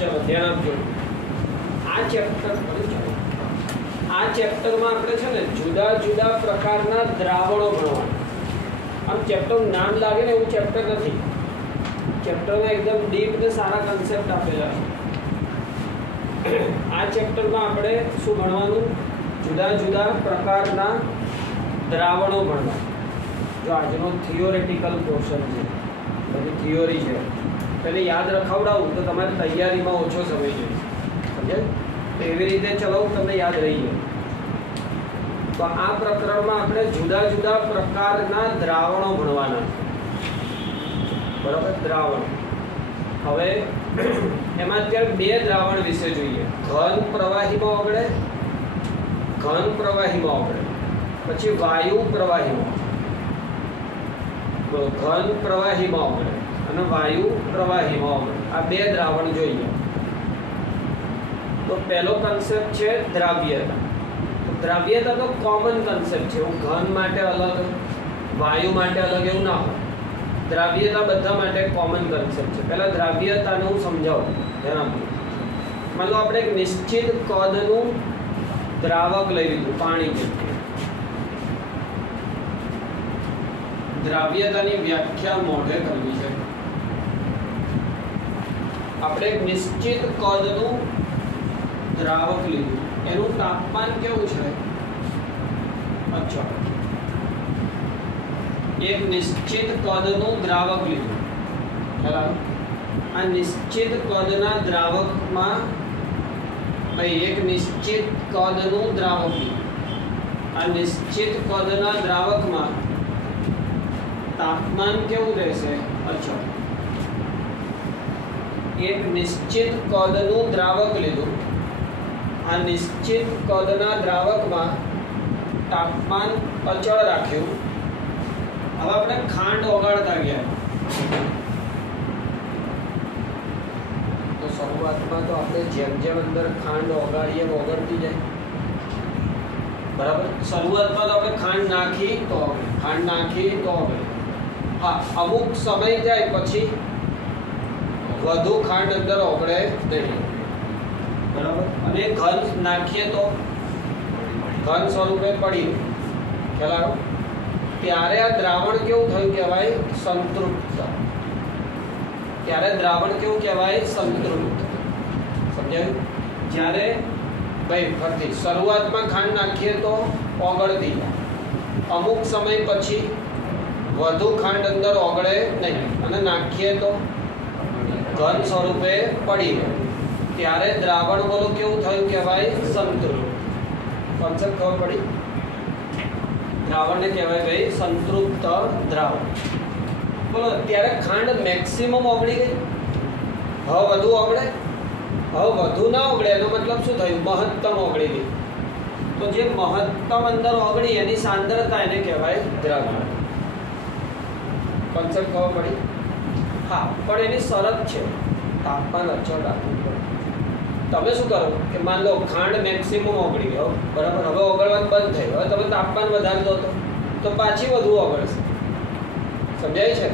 चलो ध्यान आपजो। आ चैप्टर में આપણે છે ને જુદા જુદા પ્રકારના દ્રાવણો ભણવાના। આમ ચેપ્ટર નામ લાગે ને એવું ચેપ્ટર નથી। ચેપ્ટરમાં એકદમ ડીપ ને સારા કન્સેપ્ટ આપેલા છે। આ ચેપ્ટરમાં આપણે શું ભણવાનું? જુદા જુદા પ્રકારના દ્રાવણો ભણવા। જો આજનો થિયોરેટિકલ પોર્શન છે, બધી થિયોરી છે, पहले याद रखावડાવું तो તમારે તૈયારીમાં ઓછો સમય જોઈએ, સમજ્યા? તો એવી રીતે ચલાવું તમને યાદ રહી જાય। તો આ પ્રકરણમાં આપણે જુદા જુદા પ્રકારના દ્રાવણો ભણવાના છે, બરાબર? દ્રાવણ હવે એમાં અત્યારે બે દ્રાવણ વિશે જોઈએ। ઘન પ્રવાહીમાં ઓગળે, ઘન પ્રવાહીમાં ઓગળે, પછી વાયુ પ્રવાહીમાં। ઘન પ્રવાહીમાં ઓગળે અને વાયુ પ્રવાહીમાં ઓગળે, આ બે દ્રાવણ જોઈએ। तो पहलो कॉन्सेप्ट है द्राव्यता। तो द्राव्यता तो कॉमन कॉन्सेप्ट है, घन माटे अलग, वायु माटे अलग एवं ना हो। द्राव्यता बधा माटे कॉमन कॉन्सेप्ट है। पहला द्राव्यता ने हूँ समझाऊँ। ध्यान आपो। मान लो आपणे एक निश्चित कदनु द्रावक लई लीधुं, पाणी के। द्राव्यतानी व्याख्या मोढे करवी छे। आपणे एक निश्चित कदनु द्रावक लीधुं, एनु तापमान केवुं छे? अच्छा, एक निश्चित कदनु द्रावक लीधुं, ख्याल? आ निश्चित कदना द्रावकमां भाई एक निश्चित कदनु द्रावक लीधुं, आ निश्चित कदना द्रावकमां तापमान केवुं रहेशे? अच्छा, एक निश्चित कदनु द्रावक लीधुं, आ निश्चित कदना द्रावक में तापमान अचल राख्यु। हवे आपणे खांड ओगाळता गया तो शुरुआत में तो आपणे जेम जेम अंदर खांड ओगाळीए ओगळती जाए, बराबर? शुरुआत में तो आपणे खांड नाखी तो ओगळे, खांड नाखी तो ओगळे। हाँ, अमुक समय जाए पछी વધુ ખાંડ અંદર ઓગળે નહીં, બરાબર? અને ઘન નાખીએ તો ઘન સ્વરૂપે પડી રહે, ખ્યાલ આવ્યો? ત્યારે આ દ્રાવણ કેવું થયું કહેવાય? સંતૃપ્ત। ત્યારે દ્રાવણ કેવું કહેવાય? સંતૃપ્ત। સમજાયું? જ્યારે ભાઈ ફરતી શરૂઆતમાં ખાંડ નાખીએ તો ઓગળતી જાય, અમુક સમય પછી વધુ ખાંડ અંદર ઓગળે નહીં અને નાખીએ તો घन स्वरूपे पड़ी गए, त्यारे द्रावण बोलो केवुं थयुं कहेवाय? संतृप्त। कॉन्सेप्ट खबर पड़ी? द्रावण ने कहेवाय भाई संतृप्त द्रावण। बोलो त्यारे खांड मैक्सिमम ओगળી गई, હવે વધુ ઓગળે? હવે વધુ ના ઓગળે એનો મતલબ શું થયું? મહત્તમ ઓગળી ગઈ। તો જે મહત્તમ અંદર ઓગળી એની સાંદ્રતા એને કહેવાય દ્રાવણ। કॉन्सेप्ट ખબર પડી? हाँ, पण एनी शरत है तापमान अचल राखવું પડે। તમે શું કરો કે માન લો ખાંડ મેક્સિમમ ઓગળી ગયો, બરાબર? હવે ઓગળવાનું બંધ થયું, હવે તમે તાપમાન વધારી દો તો પાછી વધુ ઓગળશે। સમજાય છે?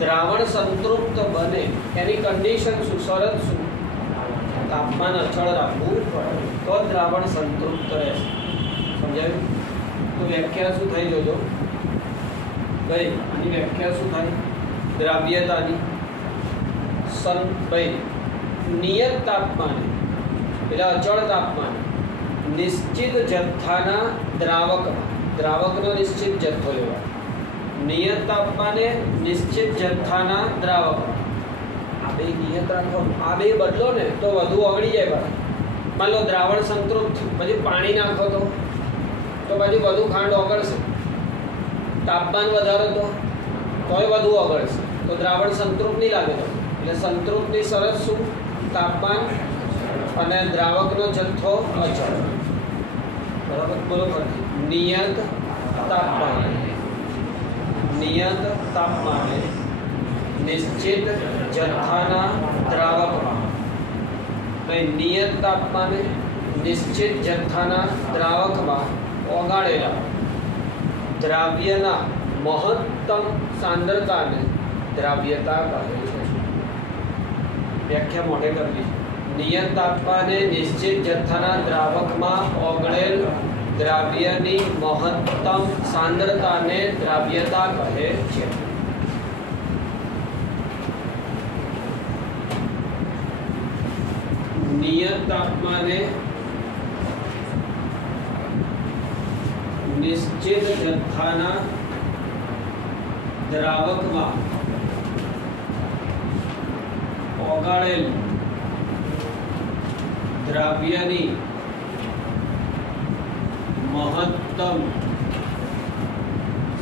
દ્રાવણ સંતૃપ્ત બને એની કન્ડિશન શું? શરત શું? તાપમાન અચળ રાખવું પડે તો દ્રાવણ સંતૃપ્ત રહેશે। સમજાયું? તો વ્યાખ્યા શું થઈ જોજો ભાઈ, આની વ્યાખ્યા શું થાય? द्राव्यतानी भाई नियत तापमाने એટલે અચળ તાપમાન નિશ્ચિત જથ્થાના દ્રાવકનો નિશ્ચિત જથ્થો લેવાનો। નિયત તાપમાને નિશ્ચિત જથ્થાના દ્રાવક, આ બે નિયત રાખો, આ બે બદલો ને તો વધુ ઓગળી જાય। પાછું मान लो द्रावण संतृप्त પછી પાણી નાખો તો પછી વધુ ખાંડ ઓગળશે, તાપમાન વધારો તો તોય વધુ ઓગળશે, તો દ્રાવણ સંતૃપ્ત નહીં લાગે તો। એટલે સંતૃપ્તની શરત શું? તાપમાન અને દ્રાવકનો જથ્થો અચળ, બરાબર? બોલો ફરી, નિયત તાપમાને નિશ્ચિત જથ્થાના દ્રાવકમાં, ભાઈ નિયત તાપમાને નિશ્ચિત જથ્થાના દ્રાવકમાં ઓગાળેલા દ્રાવ્યના મહત્તમ સાંદ્રતાને દ્રાવ્યતા કહે છે। વ્યાખ્યા મોઢે કરવી, નિયત તાપમાને નિશ્ચિત જથ્થાના દ્રાવકમાં ઓગળેલ દ્રાવ્યની મહત્તમ સાંદ્રતાને દ્રાવ્યતા કહે છે. નિયત તાપમાને નિશ્ચિત જથ્થાના દ્રાવકમાં ઓગાળેલ દ્રાવ્યની મહત્તમ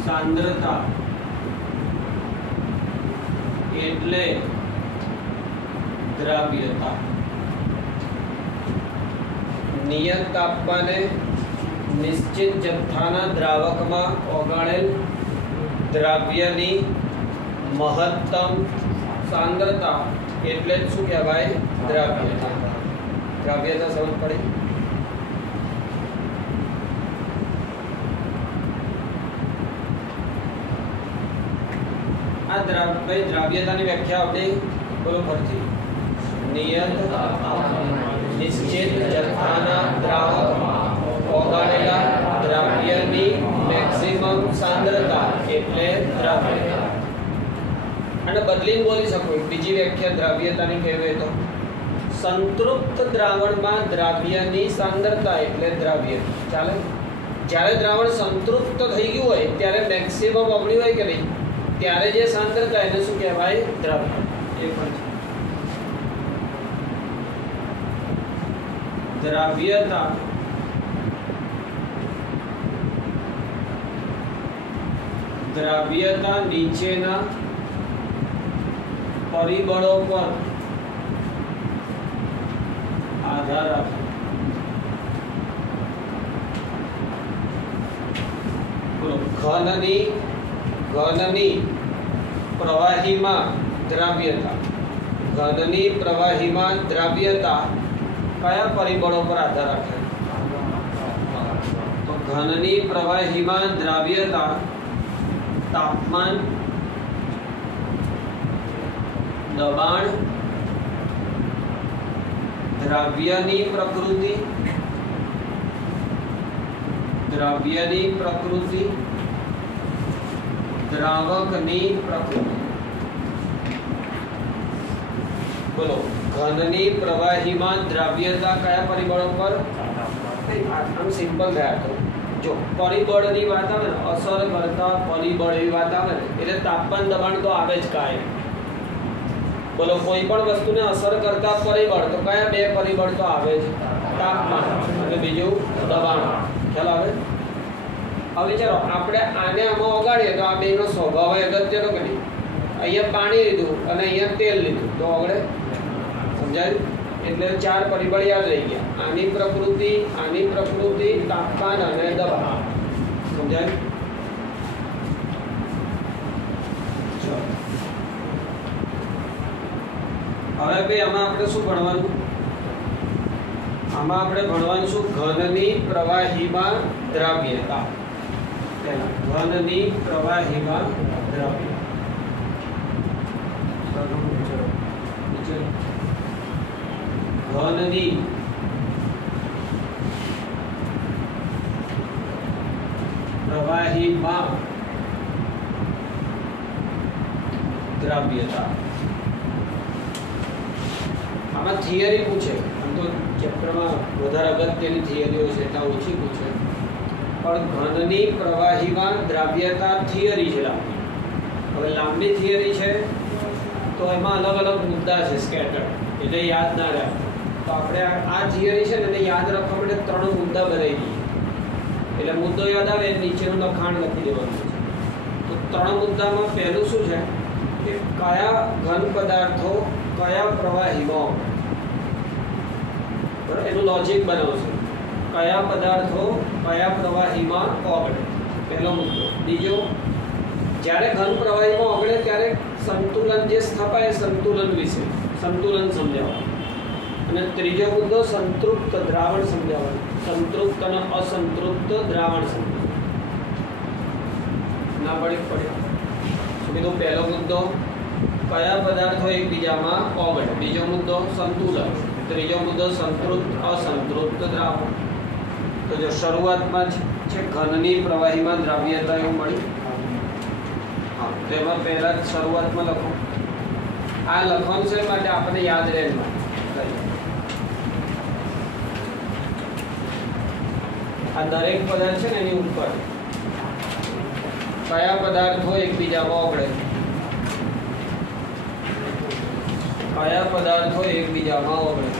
સાંદ્રતા એટલે દ્રાવ્યતા. નિયત તાપમાને નિશ્ચિત જથ્થાના દ્રાવકમાં ઓગાળેલ દ્રાવ્યની મહત્તમ સાંદ્રતા એટલે શું કહેવાય? દ્રાવ્યતા. દ્રાવ્યતા સમજ પડી? આ દ્રાવ્યતાની વ્યાખ્યા આપણે બોલો ફરતી. નિયત નિશ્ચિત જથ્થાના દ્રાવકમાં ઓગાળેલા દ્રાવ્યની મેક્સિમમ સાંદ્રતા એટલે દ્રાવ્યતા. અને બદલીને બોલી શકો. બીજી વ્યાખ્યા દ્રાવ્યતાની કહેવાય તો સંતૃપ્ત દ્રાવણમાં દ્રાવ્યની સાંદ્રતા એટલે દ્રાવ્યતા. ચાલે? જ્યારે દ્રાવણ સંતૃપ્ત થઈ ગયું હોય ત્યારે મેક્સિમમ ઓગળ્યું હોય કે નહીં, ત્યારે જે સાંદ્રતા એને શું કહેવાય? દ્રાવ્ય. એ પણ છે દ્રાવ્યતા. દ્રાવ્યતા નીચેના પરિબળો પર આધાર રાખે. ઘનની પ્રવાહીમાં દ્રાવ્યતા. ઘનની પ્રવાહીમાં દ્રાવ્યતા કયા પરિબળો પર આધાર રાખે? તો ઘનની પ્રવાહીમાં દ્રાવ્યતા તાપમાન, દબાણ, દ્રાવ્યની પ્રકૃતિ, દ્રાવકની પ્રકૃતિ. બોલો, ઘનની પ્રવાહીમાં દ્રાવ્યતા કયા પરિબળો પર? આમ સિમ્પલ ગયા તો જો પરિબળની વાત આવે ને, અસર કરતા પરિબળ એવી વાત આવે ને, એટલે તાપમાન, દબાણ તો આવે જ કાયમ. બોલો, કોઈ પણ વસ્તુને અસર કરતા પરિબળ તો કયા બે પરિબળ તો આવે જ? તાપમાન અને બીજું દબાણ. ખ્યાલ આવે? હવે ચાલો આપણે આને આમાં ઓગાડીએ તો આ બેનો સ્વભાવ અગત્યનો કે નહીં? અહીંયા પાણી લીધું અને અહીંયા તેલ લીધું તો ઓગળે. સમજાયું? એટલે ચાર પરિબળ યાદ રહી ગયા. આની પ્રકૃતિ, તાપમાન અને દબાણ. સમજાયું? હવે ભાઈ આમાં આપણે શું ભણવાનું? આમાં આપણે ભણવાનું શું? ઘનની પ્રવાહીમાં દ્રાવ્યતા. ઘનની પ્રવાહીમાં દ્રાવ્યતા. ઘનની પ્રવાહીમાં દ્રાવ્યતા. આમાં થિયરી પૂછે, આમ તો ચેપ્ટરમાં વધારે અગત્યની થિયરીઓ છે એટલા ઓછી પૂછે, પણ ઘનની પ્રવાહીમાં દ્રાવ્યતા થિયરી છે લાંબી. હવે લાંબી થિયરી છે તો એમાં અલગ અલગ મુદ્દા છે સ્કેટર્ડ, એટલે યાદ ના રહે. તો આપણે આ થિયરી છે ને એને યાદ રાખવા માટે 3 મુદ્દા બનાવી દઈએ. એટલે મુદ્દો યાદ આવે નીચેનું લખાણ લખી દેવાનું છે. તો 3 મુદ્દામાં પહેલું શું છે કે કયા ઘન પદાર્થો કયા પ્રવાહીમાં, એનું લોજિક બનાવશું. કયા પદાર્થો કયા પ્રવાહીમાં ઓગળે, પહેલો મુદ્દો. બીજો, જ્યારે ઘન પ્રવાહીમાં ઓગળે ત્યારે સંતુલન જે સ્થપાય સંતુલન વિશે સંતુલન સમજાવવાનું. અને ત્રીજો મુદ્દો સંતૃપ્ત દ્રાવણ સમજાવવાનું. સંતૃપ્ત અને અસંતૃપ્ત દ્રાવણ સમજાવવાનું. ના પડે શું કીધું? પહેલો મુદ્દો કયા પદાર્થો એકબીજામાં ઓગળે. બીજો મુદ્દો સંતુલન. ત્રીજો મુદ્દો સંતૃપ્ત અસંતૃપ્ત દ્રાવણ. તો જો શરૂઆતમાં છે ઘનની પ્રવાહીમાં દ્રાવ્યતા એવું મળ્યું. હા, તેમાં પહેલા શરૂઆતમાં લખો. આ લખવાનું છે માટે આપણે યાદ રહે. આ દરેક પદાર્થ છે ને એની ઉપર કયા પદાર્થો એકબીજામાં ઓગળે, કયા પદાર્થો એકબીજામાં ઓગળે.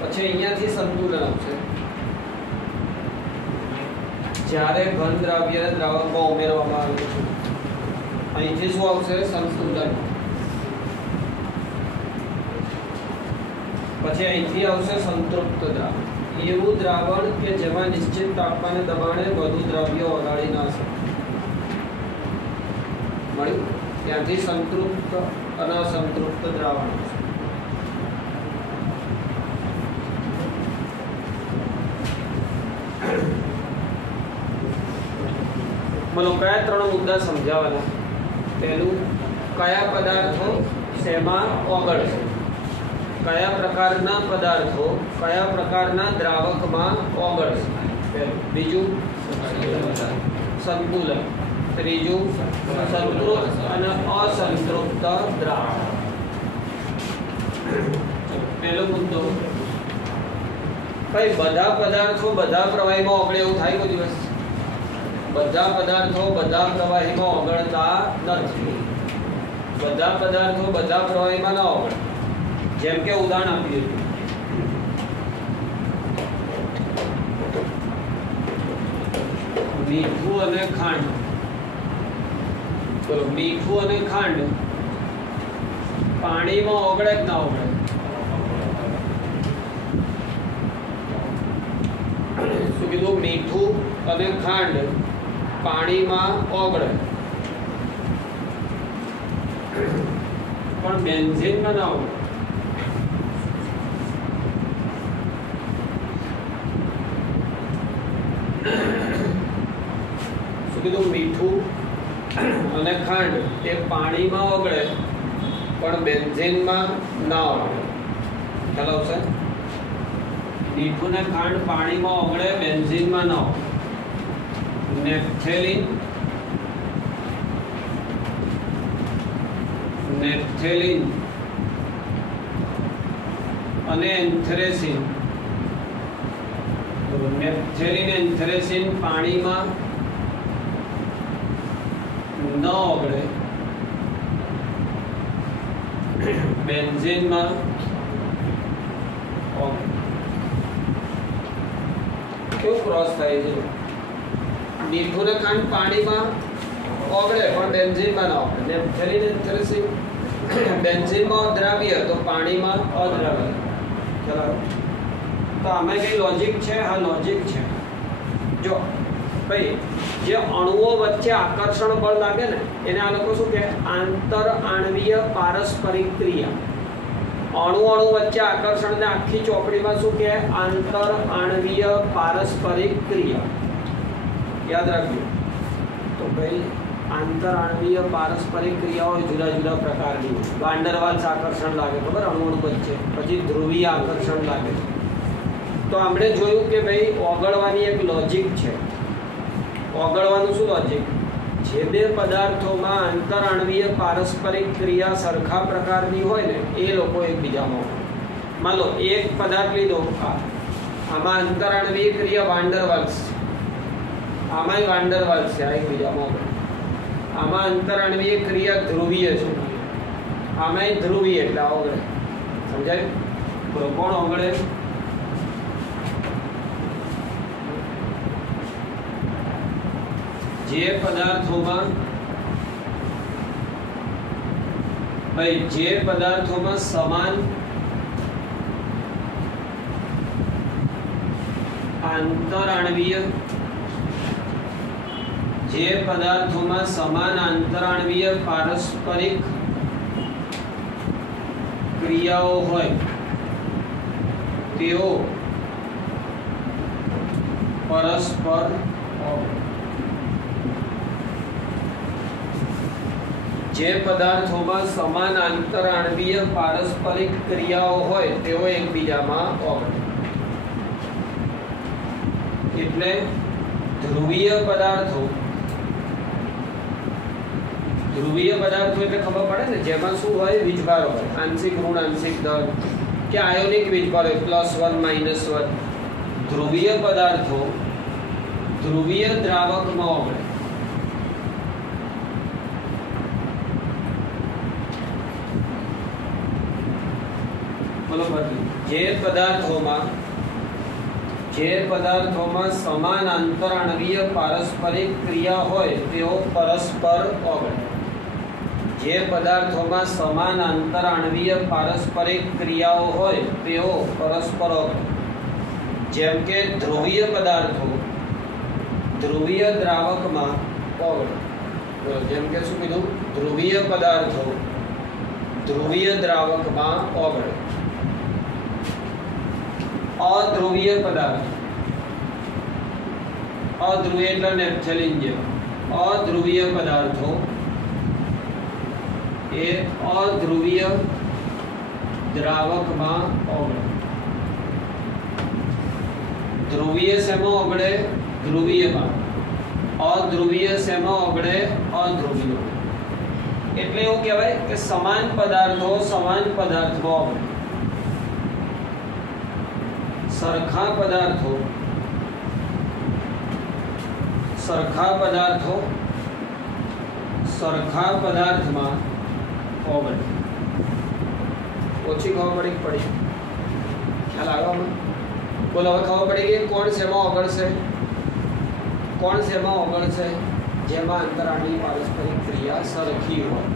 પછી અહીંયાથી સંતુલન આવશે. જ્યારે ઘન દ્રાવ્ય દ્રાવકમાં ઉમેરવામાં આવે છે અહીંથી શું આવશે? સંતુલન. પછી અહીંથી આવશે સંતૃપ્ત દ્રાવણ. એવું દ્રાવણ કે જેમાં નિશ્ચિત તાપમાને દબાણે વધુ દ્રવ્યો ઓગાળી ના શકે. મળ્યું? ત્યાંથી સંતૃપ્ત અને અસંતૃપ્ત દ્રાવણ આવશે. બોલો કયા ત્રણ મુદ્દા સમજાવવાના? પહેલું, કયા પદાર્થો શેમાં ઓગળશે, કયા પ્રકારના પદાર્થો કયા પ્રકારના દ્રાવકમાં ઓગળશે. બીજું સંતુલન. ત્રીજું સંતૃપ્ત અને અસંતૃપ્ત દ્રાવણ. પહેલો મુદ્દો, ભાઈ બધા પદાર્થો બધા પ્રવાહીમાં ઓગળે એવું થાય કોઈ દિવસ? બધા પદાર્થો બધા પ્રવાહીમાં ઓગળતા નથી. બધા પદાર્થો બધા પ્રવાહીમાં ન ઓગળે. જેમ કે ઉદાહરણ આપીએ, મીઠું અને ખાંડ. બોલો, મીઠું અને ખાંડ પાણીમાં ઓગળે કે ના ઓગળે? શું કીધું? મીઠું અને ખાંડ પાણીમાં ઓગળે, પણ બેન્ઝીનમાં ના ઓગળે. શું કીધું? મીઠું અને ખાંડ એ પાણીમાં ઓગળે પણ બેન્ઝીનમાં ના ઓગળે. ખ્યાલ આવશે? મીઠું ને ખાંડ પાણીમાં ઓગળે, બેન્ઝીનમાં ના ઓગળે. નેપ્થેલિન અને એન્થ્રેસિન. નેપ્થેલિન એન્થ્રેસિન પાણીમાં ન ઓગળે, બેન્ઝીનમાં ઓગળે. કેવું ક્રોસ થાય છે? મીઠું ને ખાંડ પાણીમાં ઓગળે પણ બેન્ઝીનમાં ના ઓગળે. નેપ્થેલિન એન્થ્રેસિન બેન્ઝીનમાં દ્રાવ્ય તો પાણીમાં અદ્રાવ્ય. ચલો, તો આમાં કઈ લોજિક છે? હા, લોજિક છે. જો ભાઈ, જે અણુઓ વચ્ચે આકર્ષણ બળ લાગે ને એને આ લોકો શું કહે? આંતર આણવીય પારસ્પરિક ક્રિયા. અણુ વચ્ચે આકર્ષણ ને આખી ચોપડીમાં શું કહે? આંતર આણવીય પારસ્પરિક ક્રિયા. યાદ રાખજો. તો ભાઈ, આંતર આણવીય પારસ્પરિક ક્રિયાઓ જુદા જુદા પ્રકારની. વાન્ડરવાલ્સ આકર્ષણ લાગે, ખબર? અણુ વચ્ચે. પછી ધ્રુવીય આકર્ષણ લાગે. તો આપણે જોયું કે ભાઈ ઓગળવાની એક લોજિક છે. ઓગળવાનું શું લોજિક? જે બે પદાર્થોમાં આંતર આણવીય પારસ્પરિક ક્રિયા સરખા પ્રકારની હોય ને એ લોકો એકબીજામાં ઓગળે. માન લો એક પદાર્થ લીધો, આમાં આંતર આણવીય ક્રિયા વાન્ડરવાલ્સ, આમાંય વાન્ડરવાલ્સ છે, આ એકબીજામાં ઓગળે. આમાં આંતર આણવીય ક્રિયા ધ્રુવીય છે, આમાંય ધ્રુવીય, એટલે ઓગળે. સમજાય? બોલો, કોણ ઓગળે? જે પદાર્થોમાં સમાન આંતરાણવીય પારસ્પરિક ક્રિયાઓ હોય તેઓ પરસ્પર જે પદાર્થોમાં સમાન આંતરઆણવીય પારસ્પરિક ક્રિયાઓ હોય તેઓ એકબીજામાં ઓગળે. એટલે ધ્રુવીય પદાર્થો એટલે ખબર પડે ને, જેમાં શું હોય, વીજભાર હોય, આંશિક ઋણ આંશિક ધન કે આયોનિક વીજભાર હોય, +1 -1. ધ્રુવીય પદાર્થો ધ્રુવીય દ્રાવકમાં ઓગળે. જે પદાર્થોમાં સમાન આંતરઆણવીય પારસ્પરિક ક્રિયા હોય તેઓ પરસ્પર ઓગળે. જે પદાર્થોમાં સમાન આંતરઆણવીય પારસ્પરિક ક્રિયાઓ હોય તેઓ પરસ્પર ઓગળે. જેમ કે ધ્રુવીય પદાર્થો ધ્રુવીય દ્રાવકમાં ઓગળે. જેમ કે શું કીધું? ધ્રુવીય પદાર્થો ધ્રુવીય દ્રાવકમાં ઓગળે. અધ્રુવીય પદાર્થ અધ્રુવીય એટલે નેપ્થેલિન જેવા અધ્રુવીય પદાર્થો એ અધ્રુવીય દ્રાવકમાં ઓગળે. ધ્રુવીય શેમાં ઓગળે? ધ્રુવીયમાં. અધ્રુવીય શેમાં ઓગળે? અધ્રુવીય. એટલે એવું કહેવાય કે સમાન પદાર્થો સમાન પદાર્થમાં ઓગળે. સરખા પદાર્થો સરખા પદાર્થમાં ઓગળે. ઓછી ખબર પડી? ખ્યાલ આવ્યો? બોલો, હવે ખબર પડી ગઈ કોણ શેમાં ઓગળશે? જેમાં અંતરાણવીય પારસ્પરિક ક્રિયા સરખી હોય.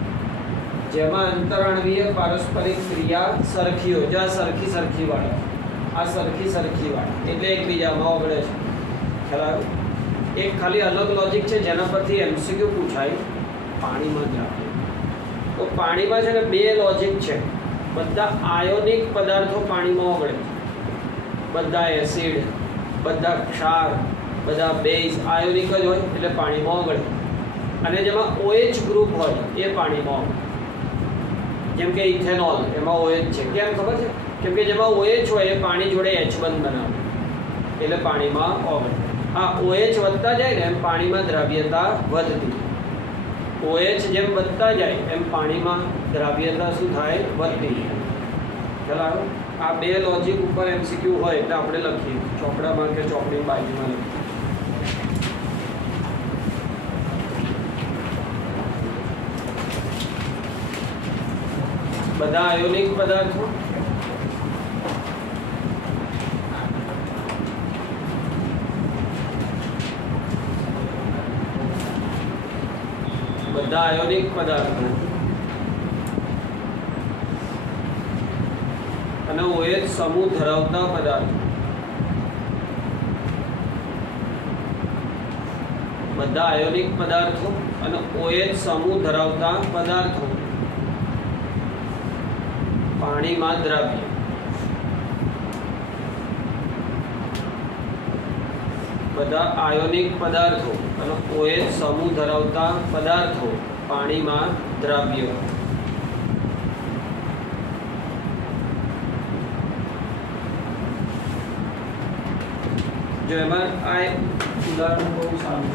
જેમાં અંતરાણવીય પારસ્પરિક ક્રિયા સરખી હોય. જો આ સરખી વાળી, આ સરખી વાળી એટલે એકબીજામાં ઓગળે છે. ખ્યાલ આવ્યો? એક ખાલી અલગ લોજિક છે જેના પરથી MCQ પૂછાય. પાણીમાં જ રાખે તો પાણીમાં છે ને બે લોજિક છે. બધા આયોનિક પદાર્થો પાણીમાં ઓગળે. બધા એસિડ, બધા ક્ષાર, બધા બેઝ આયોનિક જ હોય એટલે પાણીમાં ઓગળે. અને જેમાં OH ગ્રુપ હોય એ પાણીમાં ઓગળે. જેમ કે ઇથેનોલ, એમાં OH છે. કેમ ખબર છે? કેમ કે જેમાં OH હોય એ પાણી જોડે H બંધ બનાવે એટલે પાણીમાં ઓગળે. હા, OH વધતા જાય ને એમ પાણીમાં દ્રાવ્યતા વધતી. OH જેમ વધતા જાય એમ પાણીમાં દ્રાવ્યતા શું થાય? વધતી. ચાલો, આ બે લોજિક ઉપર MCQ હોય એટલે આપણે લખીએ ચોપડામાં કે ચોપડી બાજુમાં લખીએ. બધા આયોનિક પદાર્થો અને OH સમૂહ ધરાવતા પદાર્થો. બધા આયોનિક પદાર્થો અને OH સમૂહ ધરાવતા પદાર્થો પાણીમાં દ્રાવ્ય. બધા આયોનિક પદાર્થો અને OH સમૂહ ધરાવતા પદાર્થો પાણીમાં દ્રાવ્ય. જો એમાં આ ઉદાહરણ બહુ સારું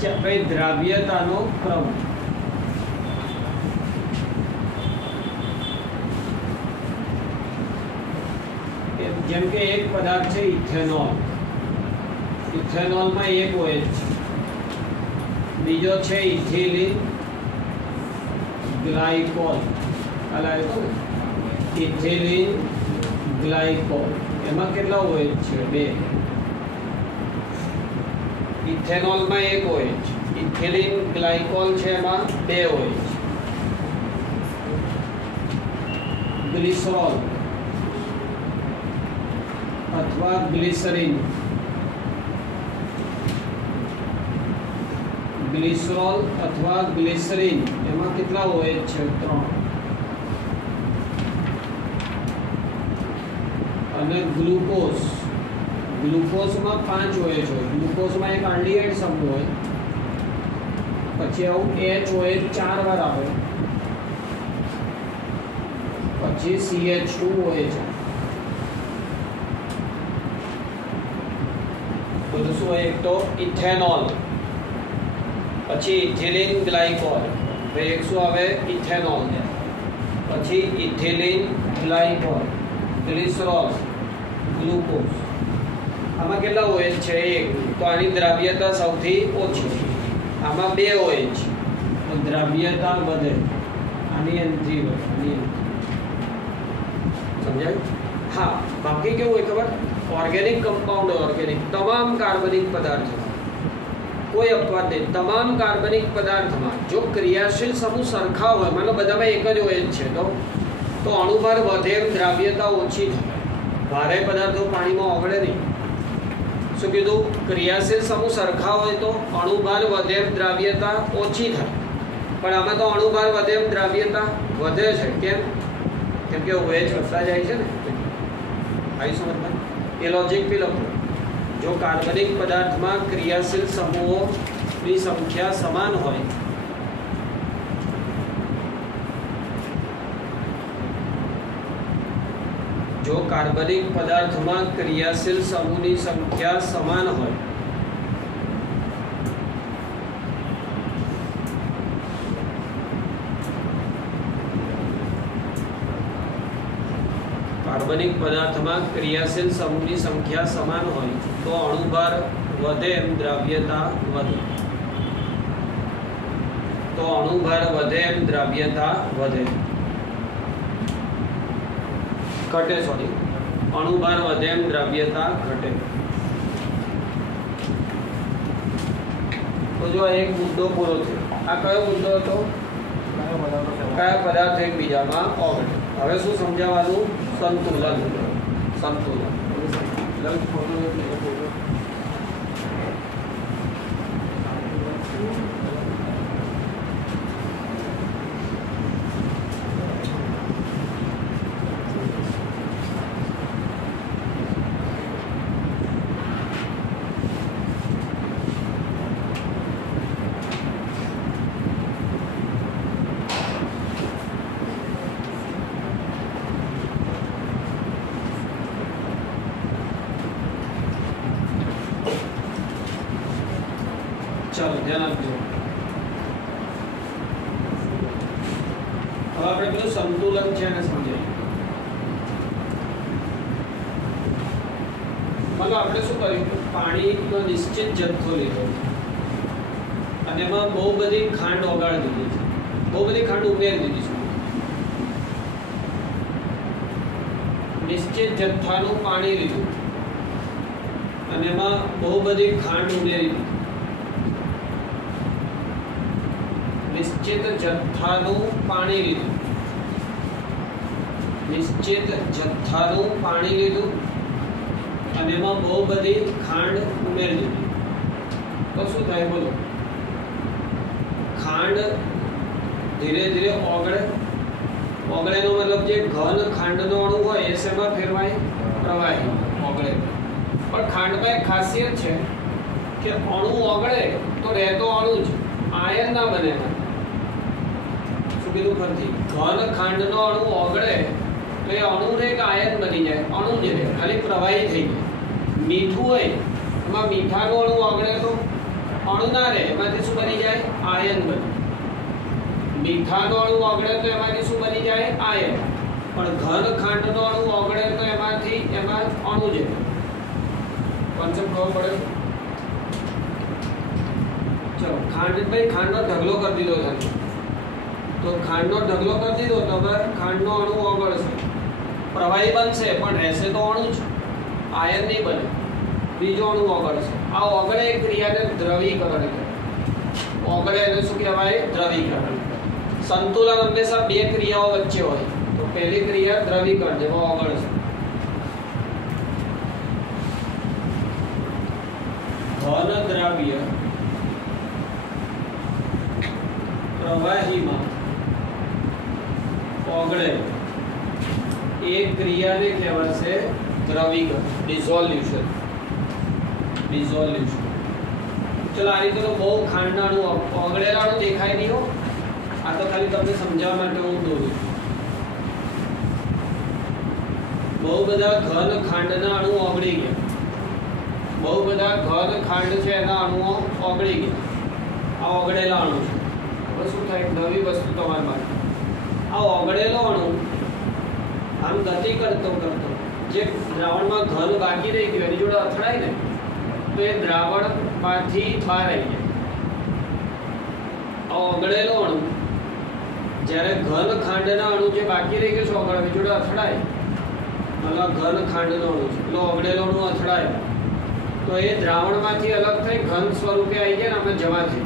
છે. ભાઈ દ્રાવ્યતાનો ક્રમ. જેમ કે એક પદાર્થ છે ઇથેનોલ. ઇથેનોલમાં એક OH છે. બીજો છે ઇથિલિન ગ્લાયકોલ. ઇથિલિન ગ્લાયકોલ એમાં કેટલા OH છે? 2. ઇથેનોલમાં એક OH, ઇથિલિન ગ્લાયકોલ છે એમાં 2 OH. ગ્લિસરોલ અથવા ગ્લિસરીન. ગ્લિસરોલ અથવા ગ્લિસરીન એમાં કેટલા OH છે? 3. અને ગ્લુકોઝમાં 5 OH હોય. ગ્લુકોઝમાં એક આલ્ડીહાઇડ સમૂહ હોય પછી આવું HOH 4 વાર આવે, પછી CH2OH, બધું શું હોય? એક તો ઇથેનોલ, પછી ઇથિલિન ગ્લાયકોલ, એક શું આવે? ઇથેનોલ, પછી ઇથિલિન ગ્લાયકોલ, ગ્લિસરોલ, ગ્લુકોઝ. આમાં કેટલા OH છે? એક. તો આની દ્રાવ્યતા સૌથી ઓછી, આમાં 2 OH, તો દ્રાવ્યતા વધે, આની N3 વધે. સમજાય? હા, બાકી કેવું હોય ખબર? ઓર્ગેનિક કમ્પાઉન્ડ, ઓર્ગેનિક તમામ કાર્બનિક પદાર્થો, કોઈ અપવાદ નહીં, તમામ કાર્બનિક પદાર્થમાં જો ક્રિયાશીલ સમૂહ સરખા હોય, માનો બધામાં એક જ OH છે, તો અણુભાર વધે એમ દ્રાવ્યતા ઓછી થાય. ભારે પદાર્થો પાણીમાં ઓગળે નહીં. શું કીધું? ક્રિયાશીલ સમૂહ સરખા હોય તો અણુભાર વધે એમ દ્રાવ્યતા ઓછી થાય. પણ આમાં તો અણુભાર વધે એમ દ્રાવ્યતા વધે છે. કેમ? કેમ કે OH વધતા જાય છે ને. આવી સમજમાં એ લોજિક બી લખો. જો કાર્બનિક પદાર્થમાં ક્રિયાશીલ સમૂહોની સંખ્યા સમાન હોય, જો કાર્બનિક પદાર્થમાં ક્રિયાશીલ સમૂહની સંખ્યા સમાન હોય, કાર્બનિક પદાર્થમાં ક્રિયાશીલ સમૂહની સંખ્યા સમાન હોય તો અણુભાર વધે એમ દ્રાવ્યતા વધે. તો અણુભાર વધે એમ દ્રાવ્યતા વધે. ઘટે, સોરી, અણુભાર વધે એમ દ્રાવ્યતા ઘટે. તો જો એક મુદ્દો પૂરો થયો. આ કયો મુદ્દો હતો? કયા પદાર્થ એકબીજામાં ઓગળે. હવે શું સમજાવવાનું? સંતુલન. સંતુલન. ચાલો ધ્યાન આપજો. હવે આપણે પેલું સંતુલન છે એને સમજાવીએ. મતલબ આપણે શું કર્યું? પાણીનો નિશ્ચિત જથ્થો લીધો અને એમાં બહુ બધી ખાંડ ઓગાળી દીધી છે, બહુ બધી ખાંડ ઉમેરી દીધી છે. નિશ્ચિત જથ્થાનું પાણી લીધું અને એમાં બહુ બધી ખાંડ ઉમેરી દીધી. નિશ્ચિત જથ્થાનું પાણી લીધું, નિશ્ચિત જથ્થાનું પાણી લીધું અને એમાં બહુ બધી ખાંડ ઉમેરી દીધી. તો શું થાય? બોલો. ખાંડ ધીરે ધીરે ઓગળે. ઓગળેનો મતલબ જે ઘન ખાંડનો અણુ હોય એ શેમાં ફેરવાય? પ્રવાહી. ઓગળે. પણ ખાંડમાં એક ખાસિયત છે કે અણુ ઓગળે તો રહેતો અણુ જ, આયન ના બને. કીધું ફરતી ઘન ખાંડનો અણુ ઓગળે તો એ અણુને એક આયન બની જાય, અણુ જ રહે, ખાલી પ્રવાહી થઈ જાય. મીઠું હોય એમાં મીઠાનો અણુ ઓગળે તો અણુ ના રહે, એમાંથી શું બની જાય? આયન બને. મીઠાનો અણુ ઓગળે તો એમાંથી શું બની જાય? આયન. પણ ઘન ખાંડનો અણુ ઓગળે તો એમાંથી એમાં અણુ જ રહે. કોન્સેપ્ટ ખબર પડે? ચલો, ખાંડનો ઢગલો કરી દીધો છે. તો ખાંડનો ઢગલો કરી દીધો તો હવે ખાંડનો અણુ ઓગળશે, પ્રવાહી બનશે પણ રહેશે તો અણુ જ, આયન નહીં બને. બીજો અણુ ઓગળશે. આ ઓગળે ક્રિયાને દ્રવીકરણ કહેવાય. ઓગળે એટલે શું કહેવાય? દ્રવીકરણ. સંતુલન હંમેશા બે ક્રિયાઓ વચ્ચે હોય. તો પહેલી ક્રિયા દ્રવીકરણ, જેમાં ઓગળશે. ઘન દ્રાવ્ય પ્રવાહીમાં ઓગળે એ ક્રિયાને કહેવાશે દ્રવીકરણ, ડિઝોલ્યુશન. ડિઝોલ્યુશન. चलो आ रीते तो बहु खांडना अणु ओगळेला अणु देखाय नहीं हो। आ तो खाली तमने समजाववा माटे हूँ दोरुं छुं। बहु बधा घन खांडना अणु ओगળી गया। बहु बधा घन खांड छे एना अणुओ ओगળી गया। आ ओगळेला अणु छे। હવે શું થાય નવી વસ્તુ તમારા માટે આ ઓગળેલો અણુ આમ ગતિ કરતો જે દ્રાવણમાં ઘન બાકી રહી ગયું એની જોડે અથડાય ને તો એ દ્રાવણમાંથી બહાર આવી જાય। આ ઓગળેલો અણુ જ્યારે ઘન ખાંડના અણુ જે બાકી રહી ગયો છે ઓગળવા એની જોડે અથડાય મતલબ ઘન ખાંડનો અણુ છે પેલો ઓગળેલો અણુ અથડાય તો એ દ્રાવણમાંથી અલગ થઈ ઘન સ્વરૂપે આવી જાય ને અમે જમા થઈ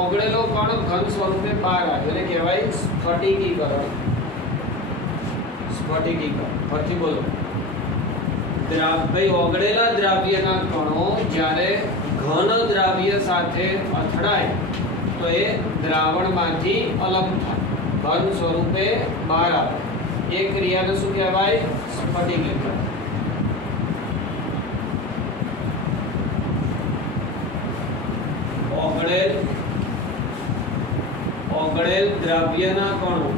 ઓગળેલો કણ ઘન સ્વરૂપે બહાર આવે એટલે કહેવાય સ્ફટિકીકરણ। સ્ફટિકીકરણ ફરીથી બોલો ભાઈ ઓગળેલા દ્રાવ્યના કણો જ્યારે ઘન દ્રાવ્ય સાથે અથડાય તો એ દ્રાવણમાંથી અલગ થાય ઘન સ્વરૂપે બહાર આવે એ ક્રિયાને શું કહેવાય સ્ફટિકીકરણ। ઓગળેલ દ્રાવ્યના કણો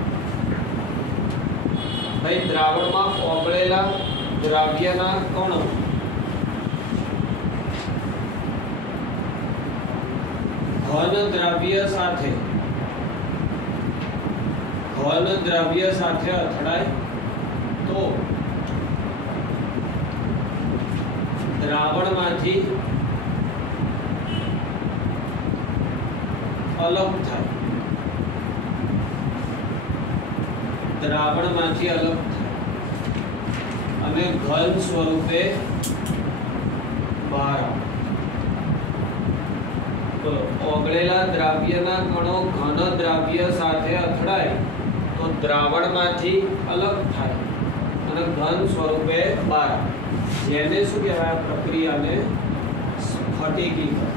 ભાઈ દ્રાવણમાં ઓગળેલા દ્રાવ્યના કણો ઘન દ્રાવ્ય સાથે અથડાય તો દ્રાવણમાંથી અલગ થાય દ્રાવણમાંથી અલગ થાય અને ઘન સ્વરૂપે બહાર આવે। તો ઓગળેલા દ્રાવ્યના કણો ઘન દ્રાવ્ય સાથે અથડાય તો દ્રાવણમાંથી અલગ થાય અને ઘન સ્વરૂપે બહાર આવે જેને શું કહેવાય પ્રક્રિયાને સ્ફટિકીકરણ।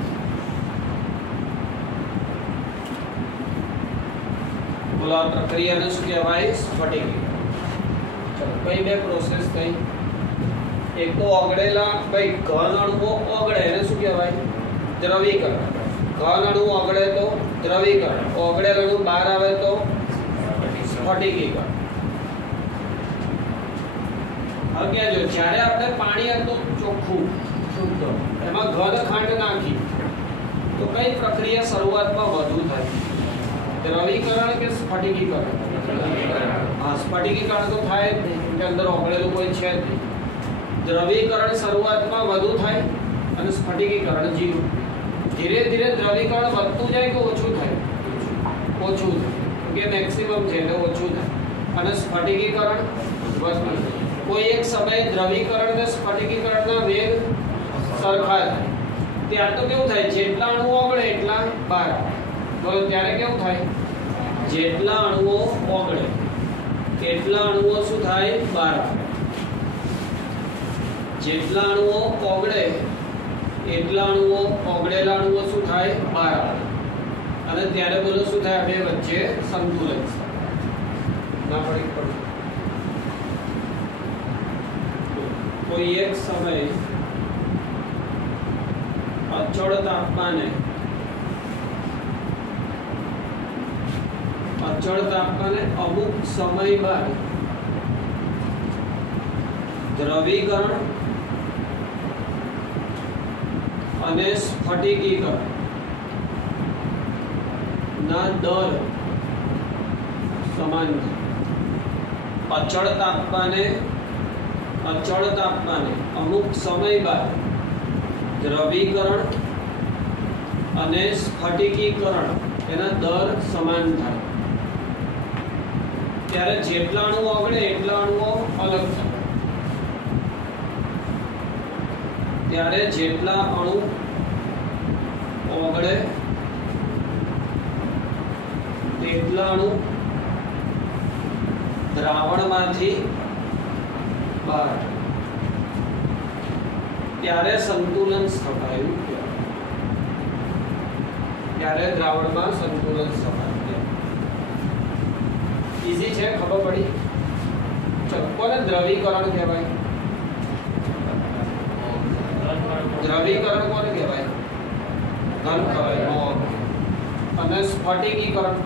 बोला प्रक्रियाने શું કહેવાય સ્ફટિકીકરણ। ચલો કઈ બે પ્રોસેસ થઈ એક તો ઓગળેલા ભાઈ ઘન અણુઓ ઓગળે એને શું કહેવાય દ્રવીકરણ। ઘન અણુ ઓગળે તો દ્રવીકરણ ઓગળેલ અણુ બહાર આવે તો સ્ફટિકીકરણ। હવે ક્યાં જો જ્યારે આપણે પાણી હતું ચોખ્ખું શુદ્ધ એમાં ઘન ખાંડ નાખી તો કઈ પ્રક્રિયા શરૂઆતમાં વધુ થાય द्रवीकरण के स्फटिकीकरण। हाँ स्फटिकीकरण तो थाय के अंदर ओगळेલું કોઈ છે જ નહીં। દ્રવીકરણ શરૂઆતમાં વધુ થાય અને સ્ફટિકીકરણ જીરો। ધીરે ધીરે દ્રવીકરણ વધતું જાય કે ઓછું થાય ઓછું થાય કે મેક્સિમમ છે એટલે ઓછું થાય અને સ્ફટિકીકરણ વધતું જાય। કોઈ એક સમયે દ્રવીકરણ અને સ્ફટિકીકરણના વેગ સરખા થાય ત્યાર તો કેવું થાય જેટલા અણુ ઓગળે એટલા બહાર આવે तो त्यारे केवुं थाय जेटला अणुओ ओगळे એટલા અણુઓ શું થાય બહાર આવે। જેટલા અણુઓ ઓગળે એટલા અણુઓ ઓગળેલા અણુઓ શું થાય બહાર આવે અને ત્યારે બોલો શું થાય બે વચ્ચે સંતુલન ના પડી કોઈ એક સમય અચળ તાપમાને અમુક સમય બાદ દ્રવીકરણ અને સ્ફટિકીકરણ ના દર સમાન છે। અચળ તાપમાને અમુક સમય બાદ દ્રવીકરણ અને સ્ફટિકીકરણ એના દર સમાન થાય ત્યારે જેટલા અણુ ઓગળે એટલા અણુઓ અલગ થાય ત્યારે જેટલા અણુ ઓગળે તેટલા અણુ દ્રાવણમાંથી બહાર ત્યારે સંતુલન સ્થપાયું ત્યારે દ્રાવણમાં સંતુલન સ્થપાયું। इजी है खबर पड़ी। चलो कोने द्रवीकरण कहवाय द्रवीकरण कोने कहवाय ઘન પ્રવાહીમાં અને સ્ફટિકીકરણ